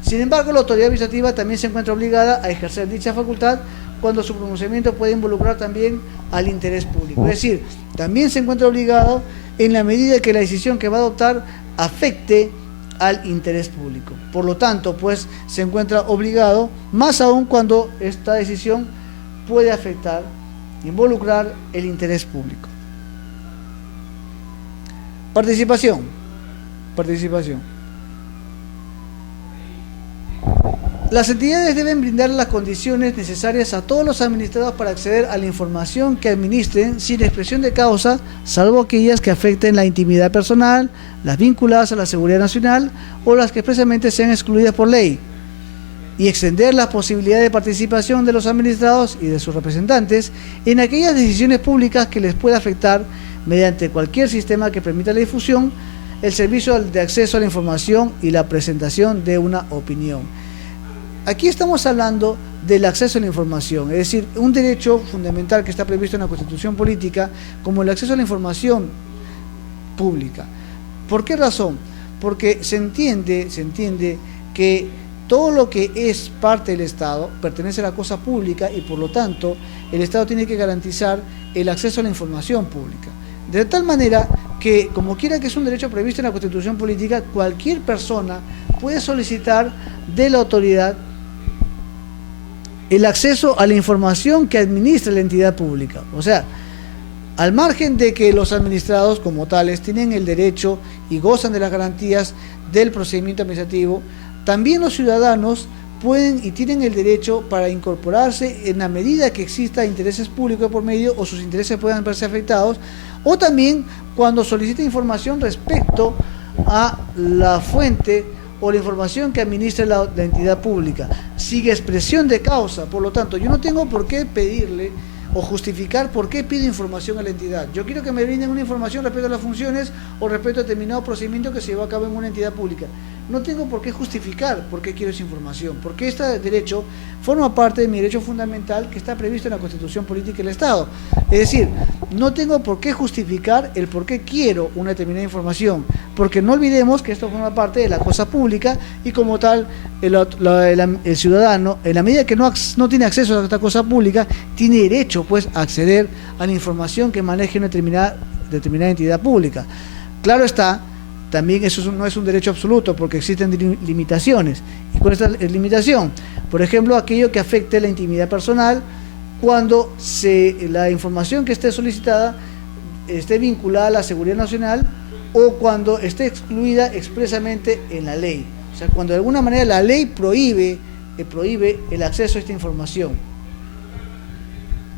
Sin embargo, la autoridad administrativa también se encuentra obligada a ejercer dicha facultad cuando su pronunciamiento puede involucrar también al interés público. Es decir, también se encuentra obligado en la medida que la decisión que va a adoptar afecte al interés público. Por lo tanto, pues se encuentra obligado, más aún cuando esta decisión puede afectar, involucrar el interés público. Participación. Las entidades deben brindar las condiciones necesarias a todos los administrados para acceder a la información que administren sin expresión de causa, salvo aquellas que afecten la intimidad personal, las vinculadas a la seguridad nacional o las que expresamente sean excluidas por ley, y extender las posibilidades de participación de los administrados y de sus representantes en aquellas decisiones públicas que les pueda afectar mediante cualquier sistema que permita la difusión, el servicio de acceso a la información y la presentación de una opinión. Aquí estamos hablando del acceso a la información, es decir, un derecho fundamental que está previsto en la Constitución Política como el acceso a la información pública. ¿Por qué razón? Porque se entiende que todo lo que es parte del Estado pertenece a la cosa pública y por lo tanto el Estado tiene que garantizar el acceso a la información pública. De tal manera que, como quiera que es un derecho previsto en la Constitución Política, cualquier persona puede solicitar de la autoridad el acceso a la información que administra la entidad pública. O sea, al margen de que los administrados como tales tienen el derecho y gozan de las garantías del procedimiento administrativo, también los ciudadanos pueden y tienen el derecho para incorporarse en la medida que exista intereses públicos por medio o sus intereses puedan verse afectados, o también cuando solicita información respecto a la fuente o la información que administra la entidad pública, sin expresión de causa. Por lo tanto, yo no tengo por qué pedirle o justificar por qué pido información a la entidad. Yo quiero que me brinden una información respecto a las funciones o respecto a determinado procedimiento que se llevó a cabo en una entidad pública. No tengo por qué justificar por qué quiero esa información, porque este derecho forma parte de mi derecho fundamental que está previsto en la Constitución Política del Estado. Es decir, no tengo por qué justificar el por qué quiero una determinada información, porque no olvidemos que esto forma parte de la cosa pública y como tal el ciudadano, en la medida que no tiene acceso a esta cosa pública, tiene derecho pues a acceder a la información que maneje una determinada entidad pública. Claro está, también eso no es un derecho absoluto porque existen limitaciones. ¿Y cuál es la limitación? Por ejemplo, aquello que afecte la intimidad personal cuando la información que esté solicitada esté vinculada a la seguridad nacional o cuando esté excluida expresamente en la ley. O sea, cuando de alguna manera la ley prohíbe el acceso a esta información.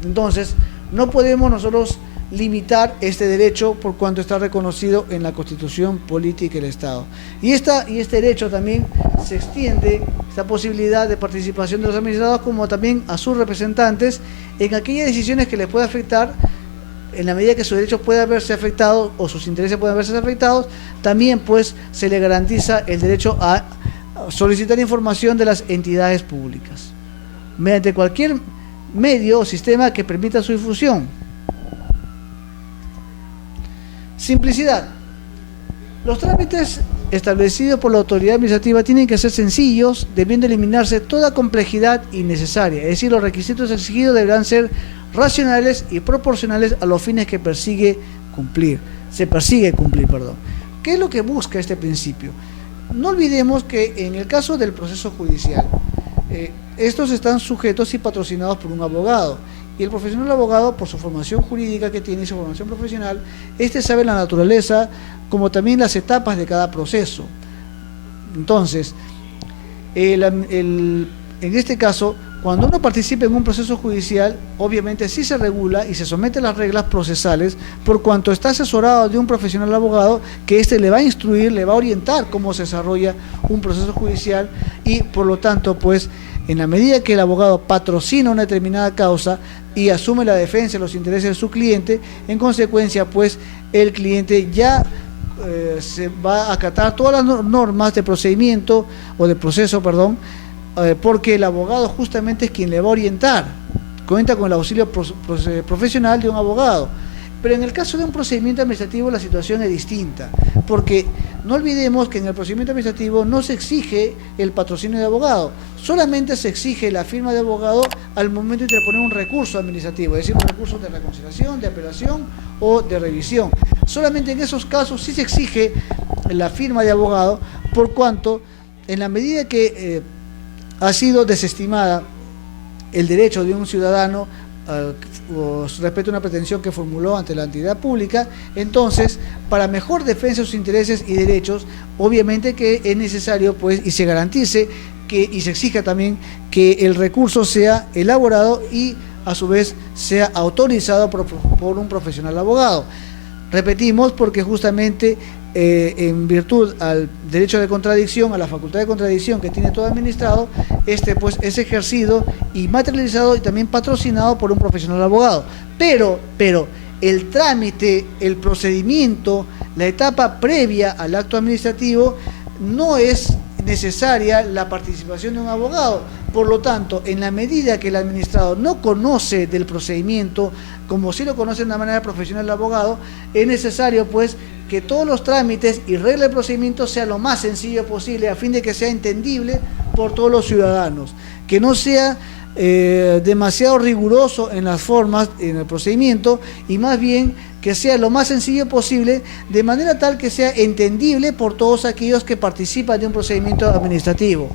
Entonces, no podemos nosotros limitar este derecho por cuanto está reconocido en la Constitución Política del Estado. Y este derecho también se extiende, esta posibilidad de participación de los administrados como también a sus representantes en aquellas decisiones que les pueda afectar, en la medida que sus derechos puedan verse afectados o sus intereses puedan verse afectados, también pues se le garantiza el derecho a solicitar información de las entidades públicas mediante cualquier medio o sistema que permita su difusión. Simplicidad. Los trámites establecidos por la autoridad administrativa tienen que ser sencillos, debiendo eliminarse toda complejidad innecesaria. Es decir, los requisitos exigidos deberán ser racionales y proporcionales a los fines que se persigue cumplir. ¿Qué es lo que busca este principio? No olvidemos que en el caso del proceso judicial, estos están sujetos y patrocinados por un abogado. Y el profesional abogado, por su formación jurídica que tiene y su formación profesional, sabe la naturaleza como también las etapas de cada proceso. Entonces, en este caso, Cuando uno participa en un proceso judicial, obviamente sí se regula y se somete a las reglas procesales por cuanto está asesorado de un profesional abogado que éste le va a instruir, le va a orientar cómo se desarrolla un proceso judicial y por lo tanto, pues, en la medida que el abogado patrocina una determinada causa y asume la defensa de los intereses de su cliente, en consecuencia, pues, el cliente ya se va a acatar todas las normas de procedimiento o de proceso, perdón, porque el abogado justamente es quien le va a orientar, cuenta con el auxilio profesional de un abogado. Pero en el caso de un procedimiento administrativo la situación es distinta, porque no olvidemos que en el procedimiento administrativo no se exige el patrocinio de abogado, solamente se exige la firma de abogado al momento de interponer un recurso administrativo, es decir, un recurso de reconciliación, de apelación o de revisión. Solamente en esos casos sí se exige la firma de abogado, por cuanto en la medida que ha sido desestimada el derecho de un ciudadano respecto a una pretensión que formuló ante la entidad pública, entonces, para mejor defensa de sus intereses y derechos, obviamente que es necesario, pues, y se garantice y se exija también que el recurso sea elaborado y, a su vez, sea autorizado por un profesional abogado. Repetimos, porque justamente en virtud al derecho de contradicción, a la facultad de contradicción que tiene todo administrado, pues es ejercido y materializado y también patrocinado por un profesional abogado. Pero el trámite, el procedimiento, la etapa previa al acto administrativo, no es necesaria la participación de un abogado. Por lo tanto, en la medida que el administrado no conoce del procedimiento, como si lo conoce de una manera profesional el abogado, es necesario, pues, que todos los trámites y reglas de procedimiento sean lo más sencillo posible, a fin de que sea entendible por todos los ciudadanos, que no sea demasiado riguroso en las formas, en el procedimiento, y más bien que sea lo más sencillo posible, de manera tal que sea entendible por todos aquellos que participan de un procedimiento administrativo,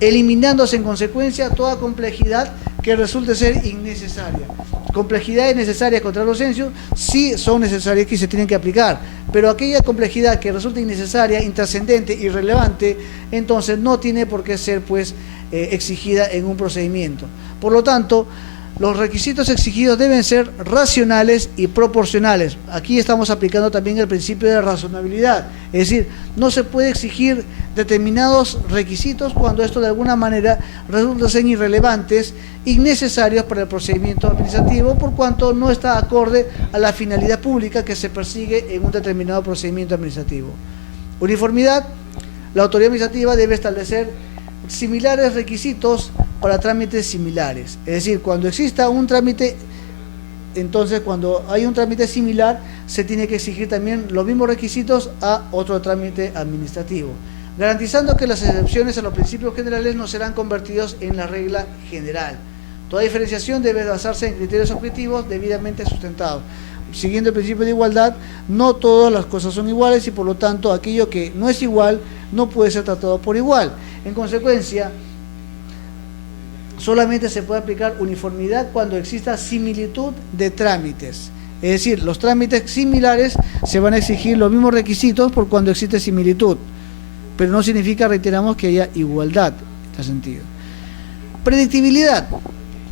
eliminándose en consecuencia toda complejidad que resulte ser innecesaria. Complejidades necesarias contra los censos sí son necesarias y se tienen que aplicar, pero aquella complejidad que resulta innecesaria, intrascendente, irrelevante, entonces no tiene por qué ser, pues, exigida en un procedimiento. Por lo tanto, los requisitos exigidos deben ser racionales y proporcionales. Aquí estamos aplicando también el principio de razonabilidad, es decir, no se puede exigir determinados requisitos cuando esto de alguna manera resulta ser irrelevantes, innecesarios para el procedimiento administrativo, por cuanto no está acorde a la finalidad pública que se persigue en un determinado procedimiento administrativo. Uniformidad. La autoridad administrativa debe establecer similares requisitos para trámites similares. Es decir, cuando exista un trámite, entonces cuando hay un trámite similar, se tiene que exigir también los mismos requisitos a otro trámite administrativo, garantizando que las excepciones a los principios generales no serán convertidos en la regla general. Toda diferenciación debe basarse en criterios objetivos debidamente sustentados. Siguiendo el principio de igualdad, no todas las cosas son iguales y por lo tanto aquello que no es igual no puede ser tratado por igual. En consecuencia, solamente se puede aplicar uniformidad cuando exista similitud de trámites. Es decir, los trámites similares se van a exigir los mismos requisitos por cuando existe similitud, pero no significa, reiteramos, que haya igualdad en este sentido. Predictibilidad.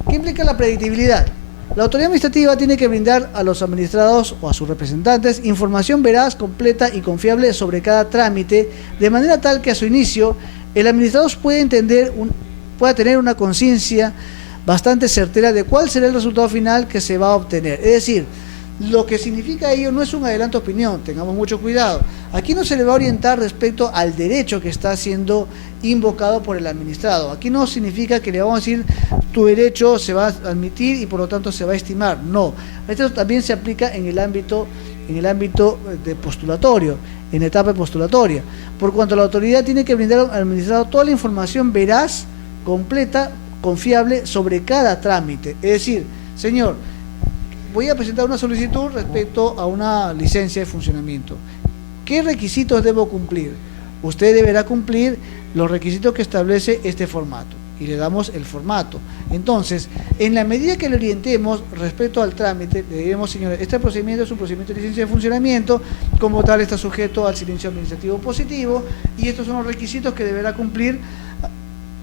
¿Qué implica la predictibilidad? La autoridad administrativa tiene que brindar a los administrados o a sus representantes información veraz, completa y confiable sobre cada trámite, de manera tal que a su inicio el administrador pueda tener una conciencia bastante certera de cuál será el resultado final que se va a obtener. Es decir, lo que significa ello no es un adelanto de opinión, tengamos mucho cuidado. Aquí no se le va a orientar respecto al derecho que está siendo invocado por el administrado. Aquí no significa que le vamos a decir tu derecho se va a admitir y por lo tanto se va a estimar. No, esto también se aplica en el ámbito de postulatorio, en etapa postulatoria, por cuanto la autoridad tiene que brindar al administrado toda la información veraz, completa, confiable sobre cada trámite. Es decir, señor, voy a presentar una solicitud respecto a una licencia de funcionamiento. ¿Qué requisitos debo cumplir? Usted deberá cumplir los requisitos que establece este formato. Y le damos el formato. Entonces, en la medida que le orientemos respecto al trámite, le diremos, señores, este procedimiento es un procedimiento de licencia de funcionamiento, como tal está sujeto al silencio administrativo positivo, y estos son los requisitos que deberá cumplir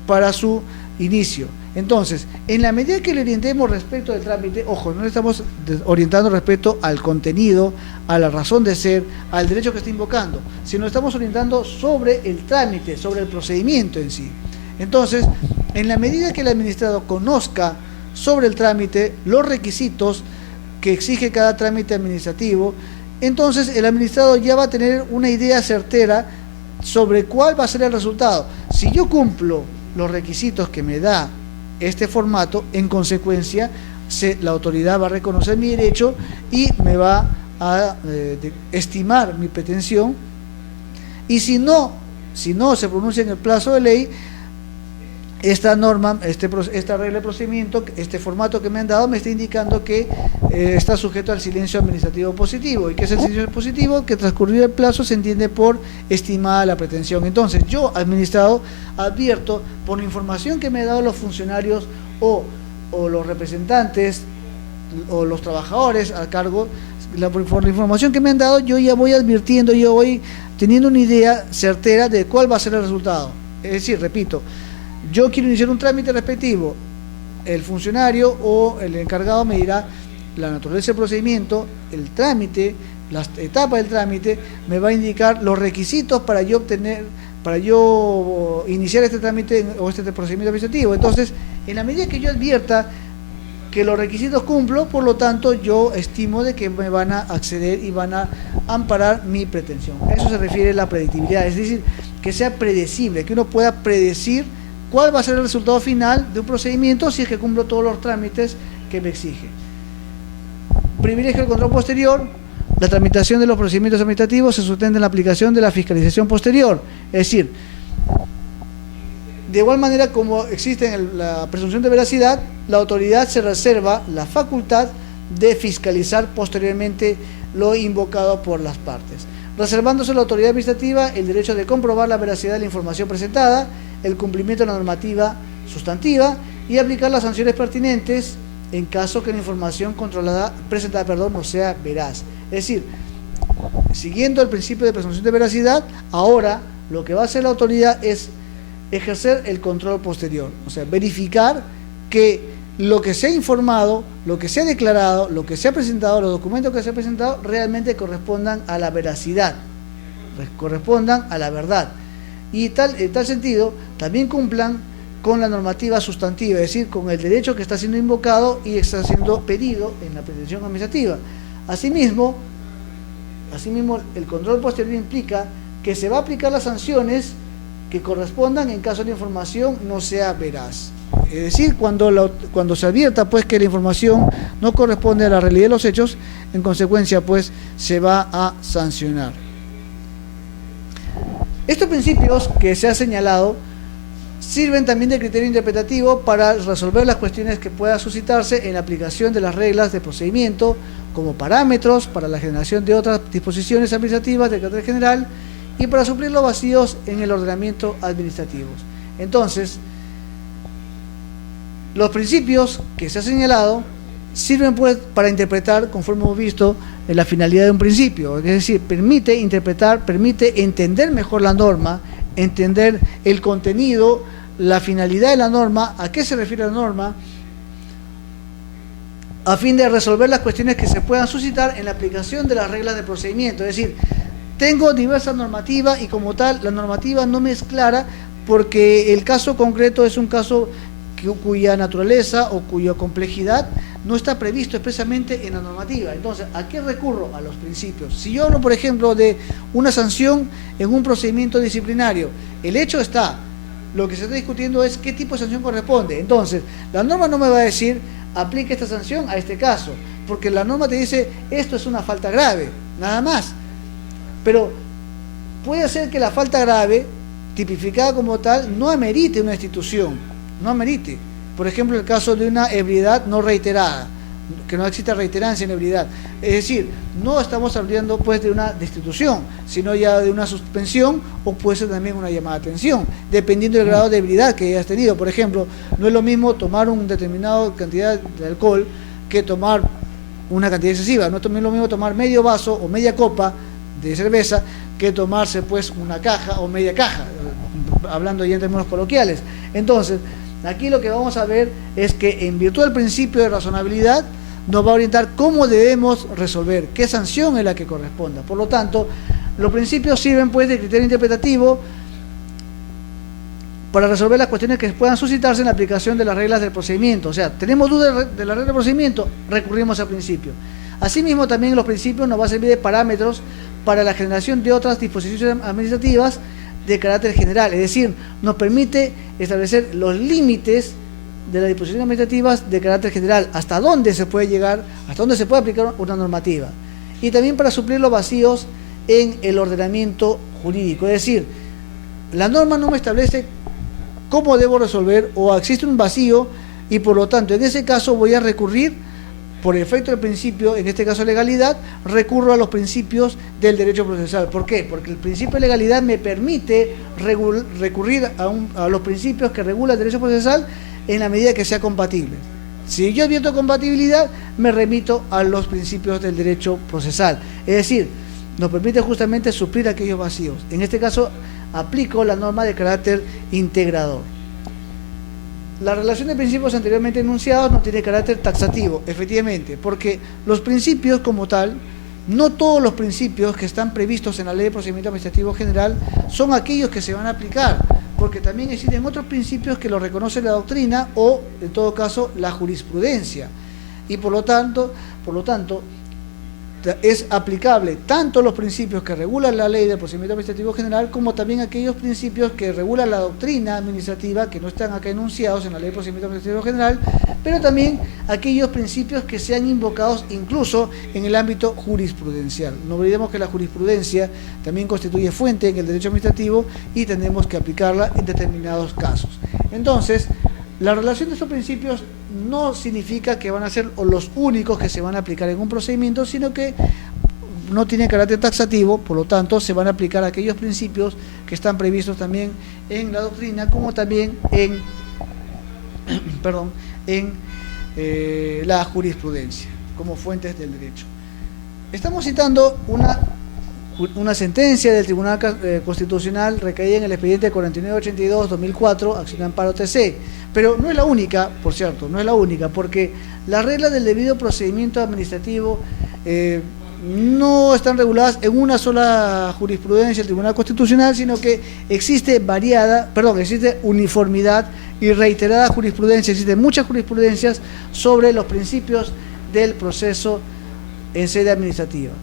para su inicio. Entonces, en la medida que le orientemos respecto del trámite, ojo, no le estamos orientando respecto al contenido, a la razón de ser, al derecho que está invocando, sino estamos orientando sobre el trámite, sobre el procedimiento en sí. Entonces, en la medida que el administrado conozca sobre el trámite, los requisitos que exige cada trámite administrativo, entonces el administrado ya va a tener una idea certera sobre cuál va a ser el resultado. Si yo cumplo los requisitos que me da este formato, en consecuencia, la autoridad va a reconocer mi derecho y me va a estimar mi pretensión, y si no se pronuncia en el plazo de ley, esta norma, esta regla de procedimiento, este formato que me han dado, me está indicando que está sujeto al silencio administrativo positivo. ¿Y qué es el silencio positivo? Que transcurrido el plazo se entiende por estimada la pretensión. Entonces, yo, administrado, advierto por la información que me han dado los funcionarios o los representantes o los trabajadores a cargo, por la información que me han dado, yo ya voy advirtiendo, yo voy teniendo una idea certera de cuál va a ser el resultado. Es decir, repito, yo quiero iniciar un trámite respectivo, el funcionario o el encargado me dirá la naturaleza del procedimiento, el trámite, las etapas del trámite, me va a indicar los requisitos para yo iniciar este trámite o este procedimiento administrativo. Entonces, en la medida que yo advierta que los requisitos cumplo, por lo tanto, yo estimo de que me van a acceder y van a amparar mi pretensión. A eso se refiere la predictibilidad, es decir, que sea predecible, que uno pueda predecir cuál va a ser el resultado final de un procedimiento si es que cumplo todos los trámites que me exige. Privilegio el control posterior. La tramitación de los procedimientos administrativos se sustenta en la aplicación de la fiscalización posterior. Es decir, de igual manera como existe la presunción de veracidad, la autoridad se reserva la facultad de fiscalizar posteriormente lo invocado por las partes, reservándose a la autoridad administrativa el derecho de comprobar la veracidad de la información presentada, el cumplimiento de la normativa sustantiva y aplicar las sanciones pertinentes en caso que la información presentada no sea veraz. Es decir, siguiendo el principio de presunción de veracidad, ahora lo que va a hacer la autoridad es ejercer el control posterior, o sea, verificar que lo que se ha informado, lo que se ha declarado, lo que se ha presentado, los documentos que se han presentado realmente correspondan a la veracidad, correspondan a la verdad. Y en tal sentido, también cumplan con la normativa sustantiva, es decir, con el derecho que está siendo invocado y está siendo pedido en la pretensión administrativa. Asimismo, el control posterior implica que se va a aplicar las sanciones que correspondan en caso de la información no sea veraz. Es decir, cuando se advierta pues que la información no corresponde a la realidad de los hechos, en consecuencia pues se va a sancionar. Estos principios que se ha señalado sirven también de criterio interpretativo para resolver las cuestiones que puedan suscitarse en la aplicación de las reglas de procedimiento como parámetros para la generación de otras disposiciones administrativas de carácter general y para suplir los vacíos en el ordenamiento administrativo. Entonces, los principios que se ha señalado sirven pues para interpretar, conforme hemos visto, la finalidad de un principio, es decir, permite interpretar, permite entender mejor la norma, entender el contenido, la finalidad de la norma, a qué se refiere la norma, a fin de resolver las cuestiones que se puedan suscitar en la aplicación de las reglas de procedimiento. Es decir, tengo diversas normativas y como tal la normativa no me es clara porque el caso concreto es un caso cuya naturaleza o cuya complejidad no está previsto expresamente en la normativa. Entonces, ¿a qué recurro? A los principios. Si yo hablo, por ejemplo, de una sanción en un procedimiento disciplinario, el hecho está, lo que se está discutiendo es qué tipo de sanción corresponde. Entonces, la norma no me va a decir, aplique esta sanción a este caso, porque la norma te dice, esto es una falta grave, nada más. Pero puede ser que la falta grave, tipificada como tal, no amerite una institución, no amerite. Por ejemplo, el caso de una ebriedad no reiterada, que no exista reiterancia en ebriedad. Es decir, no estamos hablando pues de una destitución, sino ya de una suspensión o puede ser también una llamada de atención, dependiendo del grado de ebriedad que hayas tenido. Por ejemplo, no es lo mismo tomar una determinada cantidad de alcohol que tomar una cantidad excesiva. No es lo mismo tomar medio vaso o media copa de cerveza que tomarse pues una caja o media caja, hablando ya en términos coloquiales. Entonces, Aquí lo que vamos a ver es que en virtud del principio de razonabilidad nos va a orientar cómo debemos resolver, qué sanción es la que corresponda. Por lo tanto, los principios sirven pues de criterio interpretativo para resolver las cuestiones que puedan suscitarse en la aplicación de las reglas del procedimiento. O sea, tenemos dudas de la regla del procedimiento, recurrimos al principio. Asimismo, también los principios nos van a servir de parámetros para la generación de otras disposiciones administrativas de carácter general, es decir, nos permite establecer los límites de las disposiciones administrativas de carácter general, hasta dónde se puede llegar, hasta dónde se puede aplicar una normativa. Y también para suplir los vacíos en el ordenamiento jurídico, es decir, la norma no me establece cómo debo resolver o existe un vacío y por lo tanto en ese caso voy a recurrir por efecto del principio, en este caso legalidad, recurro a los principios del derecho procesal. ¿Por qué? Porque el principio de legalidad me permite recurrir a los principios que regula el derecho procesal en la medida que sea compatible. Si yo advierto compatibilidad, me remito a los principios del derecho procesal. Es decir, nos permite justamente suplir aquellos vacíos. En este caso, aplico la norma de carácter integrador. La relación de principios anteriormente enunciados no tiene carácter taxativo, efectivamente, porque los principios como tal, no todos los principios que están previstos en la Ley de Procedimiento Administrativo General son aquellos que se van a aplicar, porque también existen otros principios que lo reconoce la doctrina o, en todo caso, la jurisprudencia. Y por lo tanto, es aplicable tanto los principios que regulan la Ley de Procedimiento Administrativo General como también aquellos principios que regulan la doctrina administrativa que no están acá enunciados en la Ley de Procedimiento Administrativo General, pero también aquellos principios que sean invocados incluso en el ámbito jurisprudencial. No olvidemos que la jurisprudencia también constituye fuente en el derecho administrativo y tenemos que aplicarla en determinados casos. Entonces, la relación de estos principios no significa que van a ser los únicos que se van a aplicar en un procedimiento, sino que no tienen carácter taxativo, por lo tanto se van a aplicar aquellos principios que están previstos también en la doctrina, como también en, la jurisprudencia, como fuentes del derecho. Estamos citando una sentencia del Tribunal Constitucional recaída en el expediente 4982-2004, acción de amparo TC, pero no es la única, por cierto, no es la única, porque las reglas del debido procedimiento administrativo no están reguladas en una sola jurisprudencia del Tribunal Constitucional, sino que existe uniformidad y reiterada jurisprudencia, existen muchas jurisprudencias sobre los principios del proceso en sede administrativa.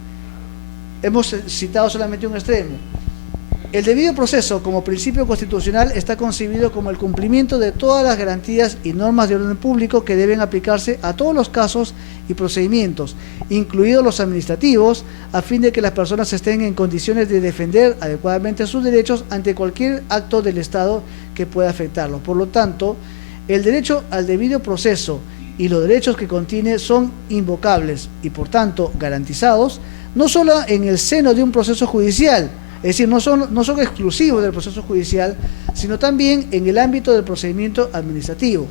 Hemos citado solamente un extremo. El debido proceso como principio constitucional está concebido como el cumplimiento de todas las garantías y normas de orden público que deben aplicarse a todos los casos y procedimientos, incluidos los administrativos, a fin de que las personas estén en condiciones de defender adecuadamente sus derechos ante cualquier acto del Estado que pueda afectarlos. Por lo tanto, el derecho al debido proceso y los derechos que contiene son invocables y, por tanto, garantizados, no solo en el seno de un proceso judicial, es decir, no son exclusivos del proceso judicial, sino también en el ámbito del procedimiento administrativo.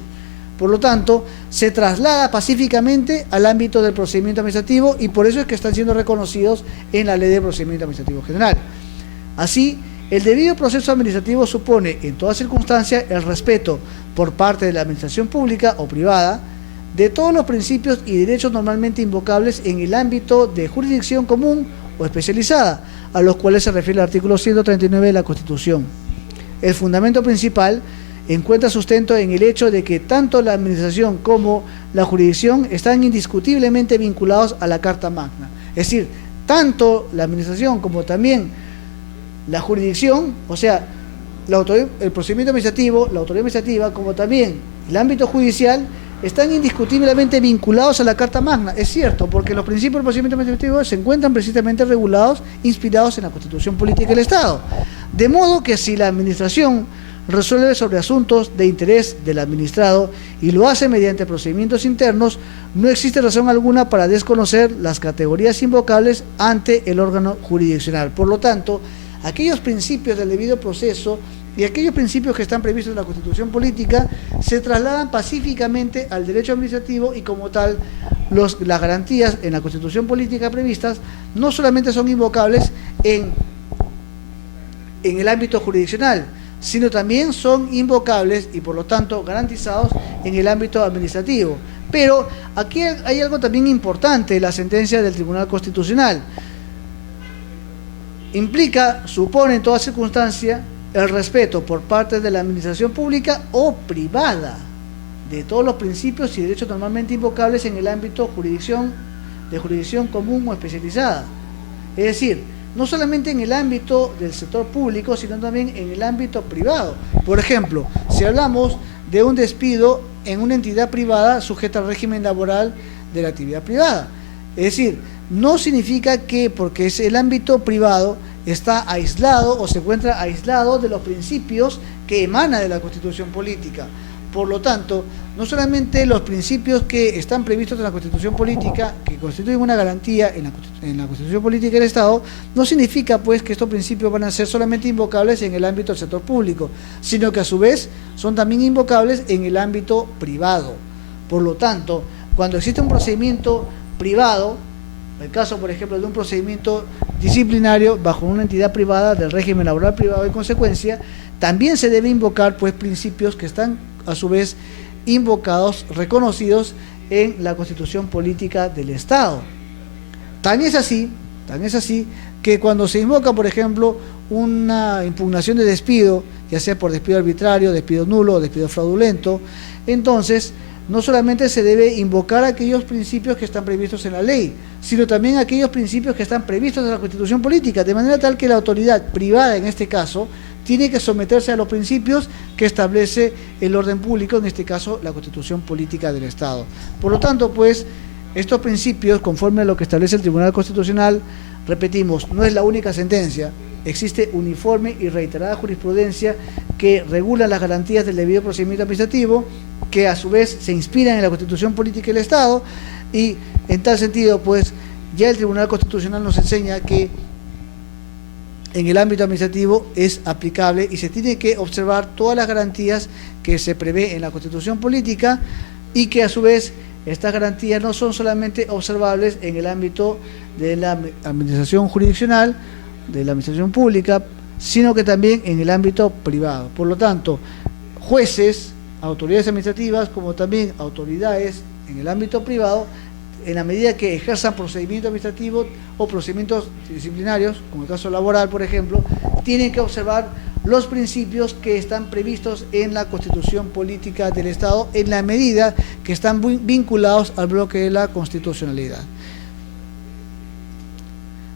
Por lo tanto, se traslada pacíficamente al ámbito del procedimiento administrativo y por eso es que están siendo reconocidos en la Ley de Procedimiento Administrativo General. Así, el debido proceso administrativo supone, en toda circunstancia, el respeto por parte de la administración pública o privada de todos los principios y derechos normalmente invocables en el ámbito de jurisdicción común o especializada, a los cuales se refiere el artículo 139 de la Constitución. El fundamento principal encuentra sustento en el hecho de que tanto la administración como la jurisdicción están indiscutiblemente vinculados a la Carta Magna. Es decir, tanto la administración como también la jurisdicción, o sea, el procedimiento administrativo, la autoridad administrativa, como también el ámbito judicial, están indiscutiblemente vinculados a la Carta Magna. Es cierto, porque los principios del procedimiento administrativo se encuentran precisamente regulados, inspirados en la Constitución Política del Estado. De modo que si la administración resuelve sobre asuntos de interés del administrado y lo hace mediante procedimientos internos, no existe razón alguna para desconocer las categorías invocables ante el órgano jurisdiccional. Por lo tanto, aquellos principios del debido proceso y aquellos principios que están previstos en la Constitución Política se trasladan pacíficamente al derecho administrativo y como tal las garantías en la Constitución Política previstas no solamente son invocables en el ámbito jurisdiccional, sino también son invocables y por lo tanto garantizados en el ámbito administrativo. Pero aquí hay algo también importante, la sentencia del Tribunal Constitucional. Implica, supone en toda circunstancia, el respeto por parte de la administración pública o privada de todos los principios y derechos normalmente invocables en el ámbito de jurisdicción común o especializada. Es decir, no solamente en el ámbito del sector público, sino también en el ámbito privado. Por ejemplo, si hablamos de un despido en una entidad privada sujeta al régimen laboral de la actividad privada. Es decir, no significa que porque es el ámbito privado está aislado o se encuentra aislado de los principios que emana de la Constitución política. Por lo tanto, no solamente los principios que están previstos en la Constitución política, que constituyen una garantía en la Constitución política del Estado, no significa pues que estos principios van a ser solamente invocables en el ámbito del sector público, sino que a su vez son también invocables en el ámbito privado. Por lo tanto, cuando existe un procedimiento privado, el caso, por ejemplo, de un procedimiento disciplinario bajo una entidad privada del régimen laboral privado, en consecuencia, también se debe invocar pues principios que están a su vez invocados, reconocidos en la Constitución política del Estado. Tan es así que cuando se invoca, por ejemplo, una impugnación de despido, ya sea por despido arbitrario, despido nulo o despido fraudulento, entonces no solamente se debe invocar aquellos principios que están previstos en la ley, sino también aquellos principios que están previstos en la Constitución política, de manera tal que la autoridad privada, en este caso, tiene que someterse a los principios que establece el orden público, en este caso la Constitución política del Estado. Por lo tanto, pues, estos principios, conforme a lo que establece el Tribunal Constitucional, repetimos, no es la única sentencia, existe uniforme y reiterada jurisprudencia que regula las garantías del debido procedimiento administrativo, que a su vez se inspiran en la Constitución política del Estado, y en tal sentido, pues, ya el Tribunal Constitucional nos enseña que en el ámbito administrativo es aplicable y se tiene que observar todas las garantías que se prevé en la Constitución política y que a su vez estas garantías no son solamente observables en el ámbito de la administración jurisdiccional, de la administración pública, sino que también en el ámbito privado. Por lo tanto, jueces, autoridades administrativas, como también autoridades en el ámbito privado, en la medida que ejerzan procedimientos administrativos o procedimientos disciplinarios, como el caso laboral, por ejemplo, tienen que observar los principios que están previstos en la Constitución política del Estado, en la medida que están vinculados al bloque de la constitucionalidad.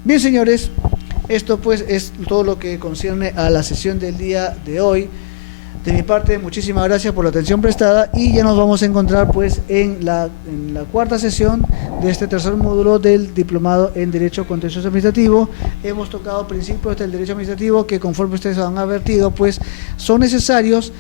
Bien, señores, esto pues es todo lo que concierne a la sesión del día de hoy. De mi parte, muchísimas gracias por la atención prestada y ya nos vamos a encontrar pues en la cuarta sesión de este tercer módulo del Diplomado en Derecho Contencioso Administrativo. Hemos tocado principios del derecho administrativo que, conforme ustedes han advertido, pues son necesarios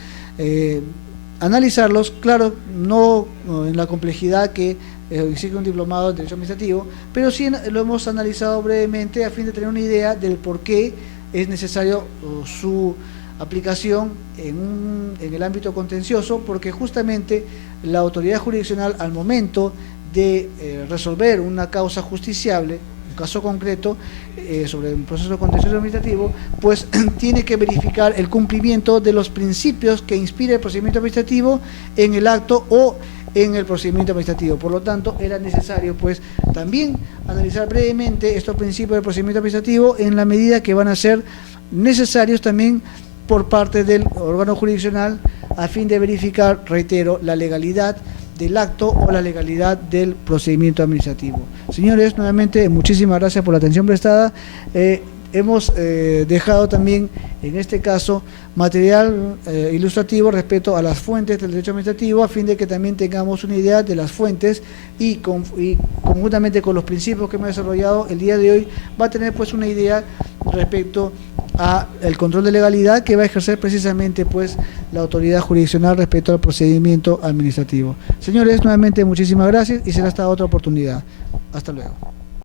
analizarlos, claro, no en la complejidad que exige un diplomado en Derecho Administrativo, pero sí lo hemos analizado brevemente a fin de tener una idea del por qué es necesario su aplicación en el ámbito contencioso, porque justamente la autoridad jurisdiccional, al momento de resolver una causa justiciable, un caso concreto sobre un proceso contencioso administrativo, pues tiene que verificar el cumplimiento de los principios que inspira el procedimiento administrativo en el acto o en el procedimiento administrativo. Por lo tanto, era necesario pues también analizar brevemente estos principios del procedimiento administrativo en la medida que van a ser necesarios también por parte del órgano jurisdiccional a fin de verificar, reitero, la legalidad del acto o la legalidad del procedimiento administrativo. Señores, nuevamente muchísimas gracias por la atención prestada. Hemos dejado también, en este caso, material ilustrativo respecto a las fuentes del derecho administrativo, a fin de que también tengamos una idea de las fuentes y conjuntamente con los principios que hemos desarrollado el día de hoy, va a tener pues una idea respecto a el control de legalidad que va a ejercer precisamente pues la autoridad jurisdiccional respecto al procedimiento administrativo. Señores, nuevamente muchísimas gracias y será hasta otra oportunidad. Hasta luego.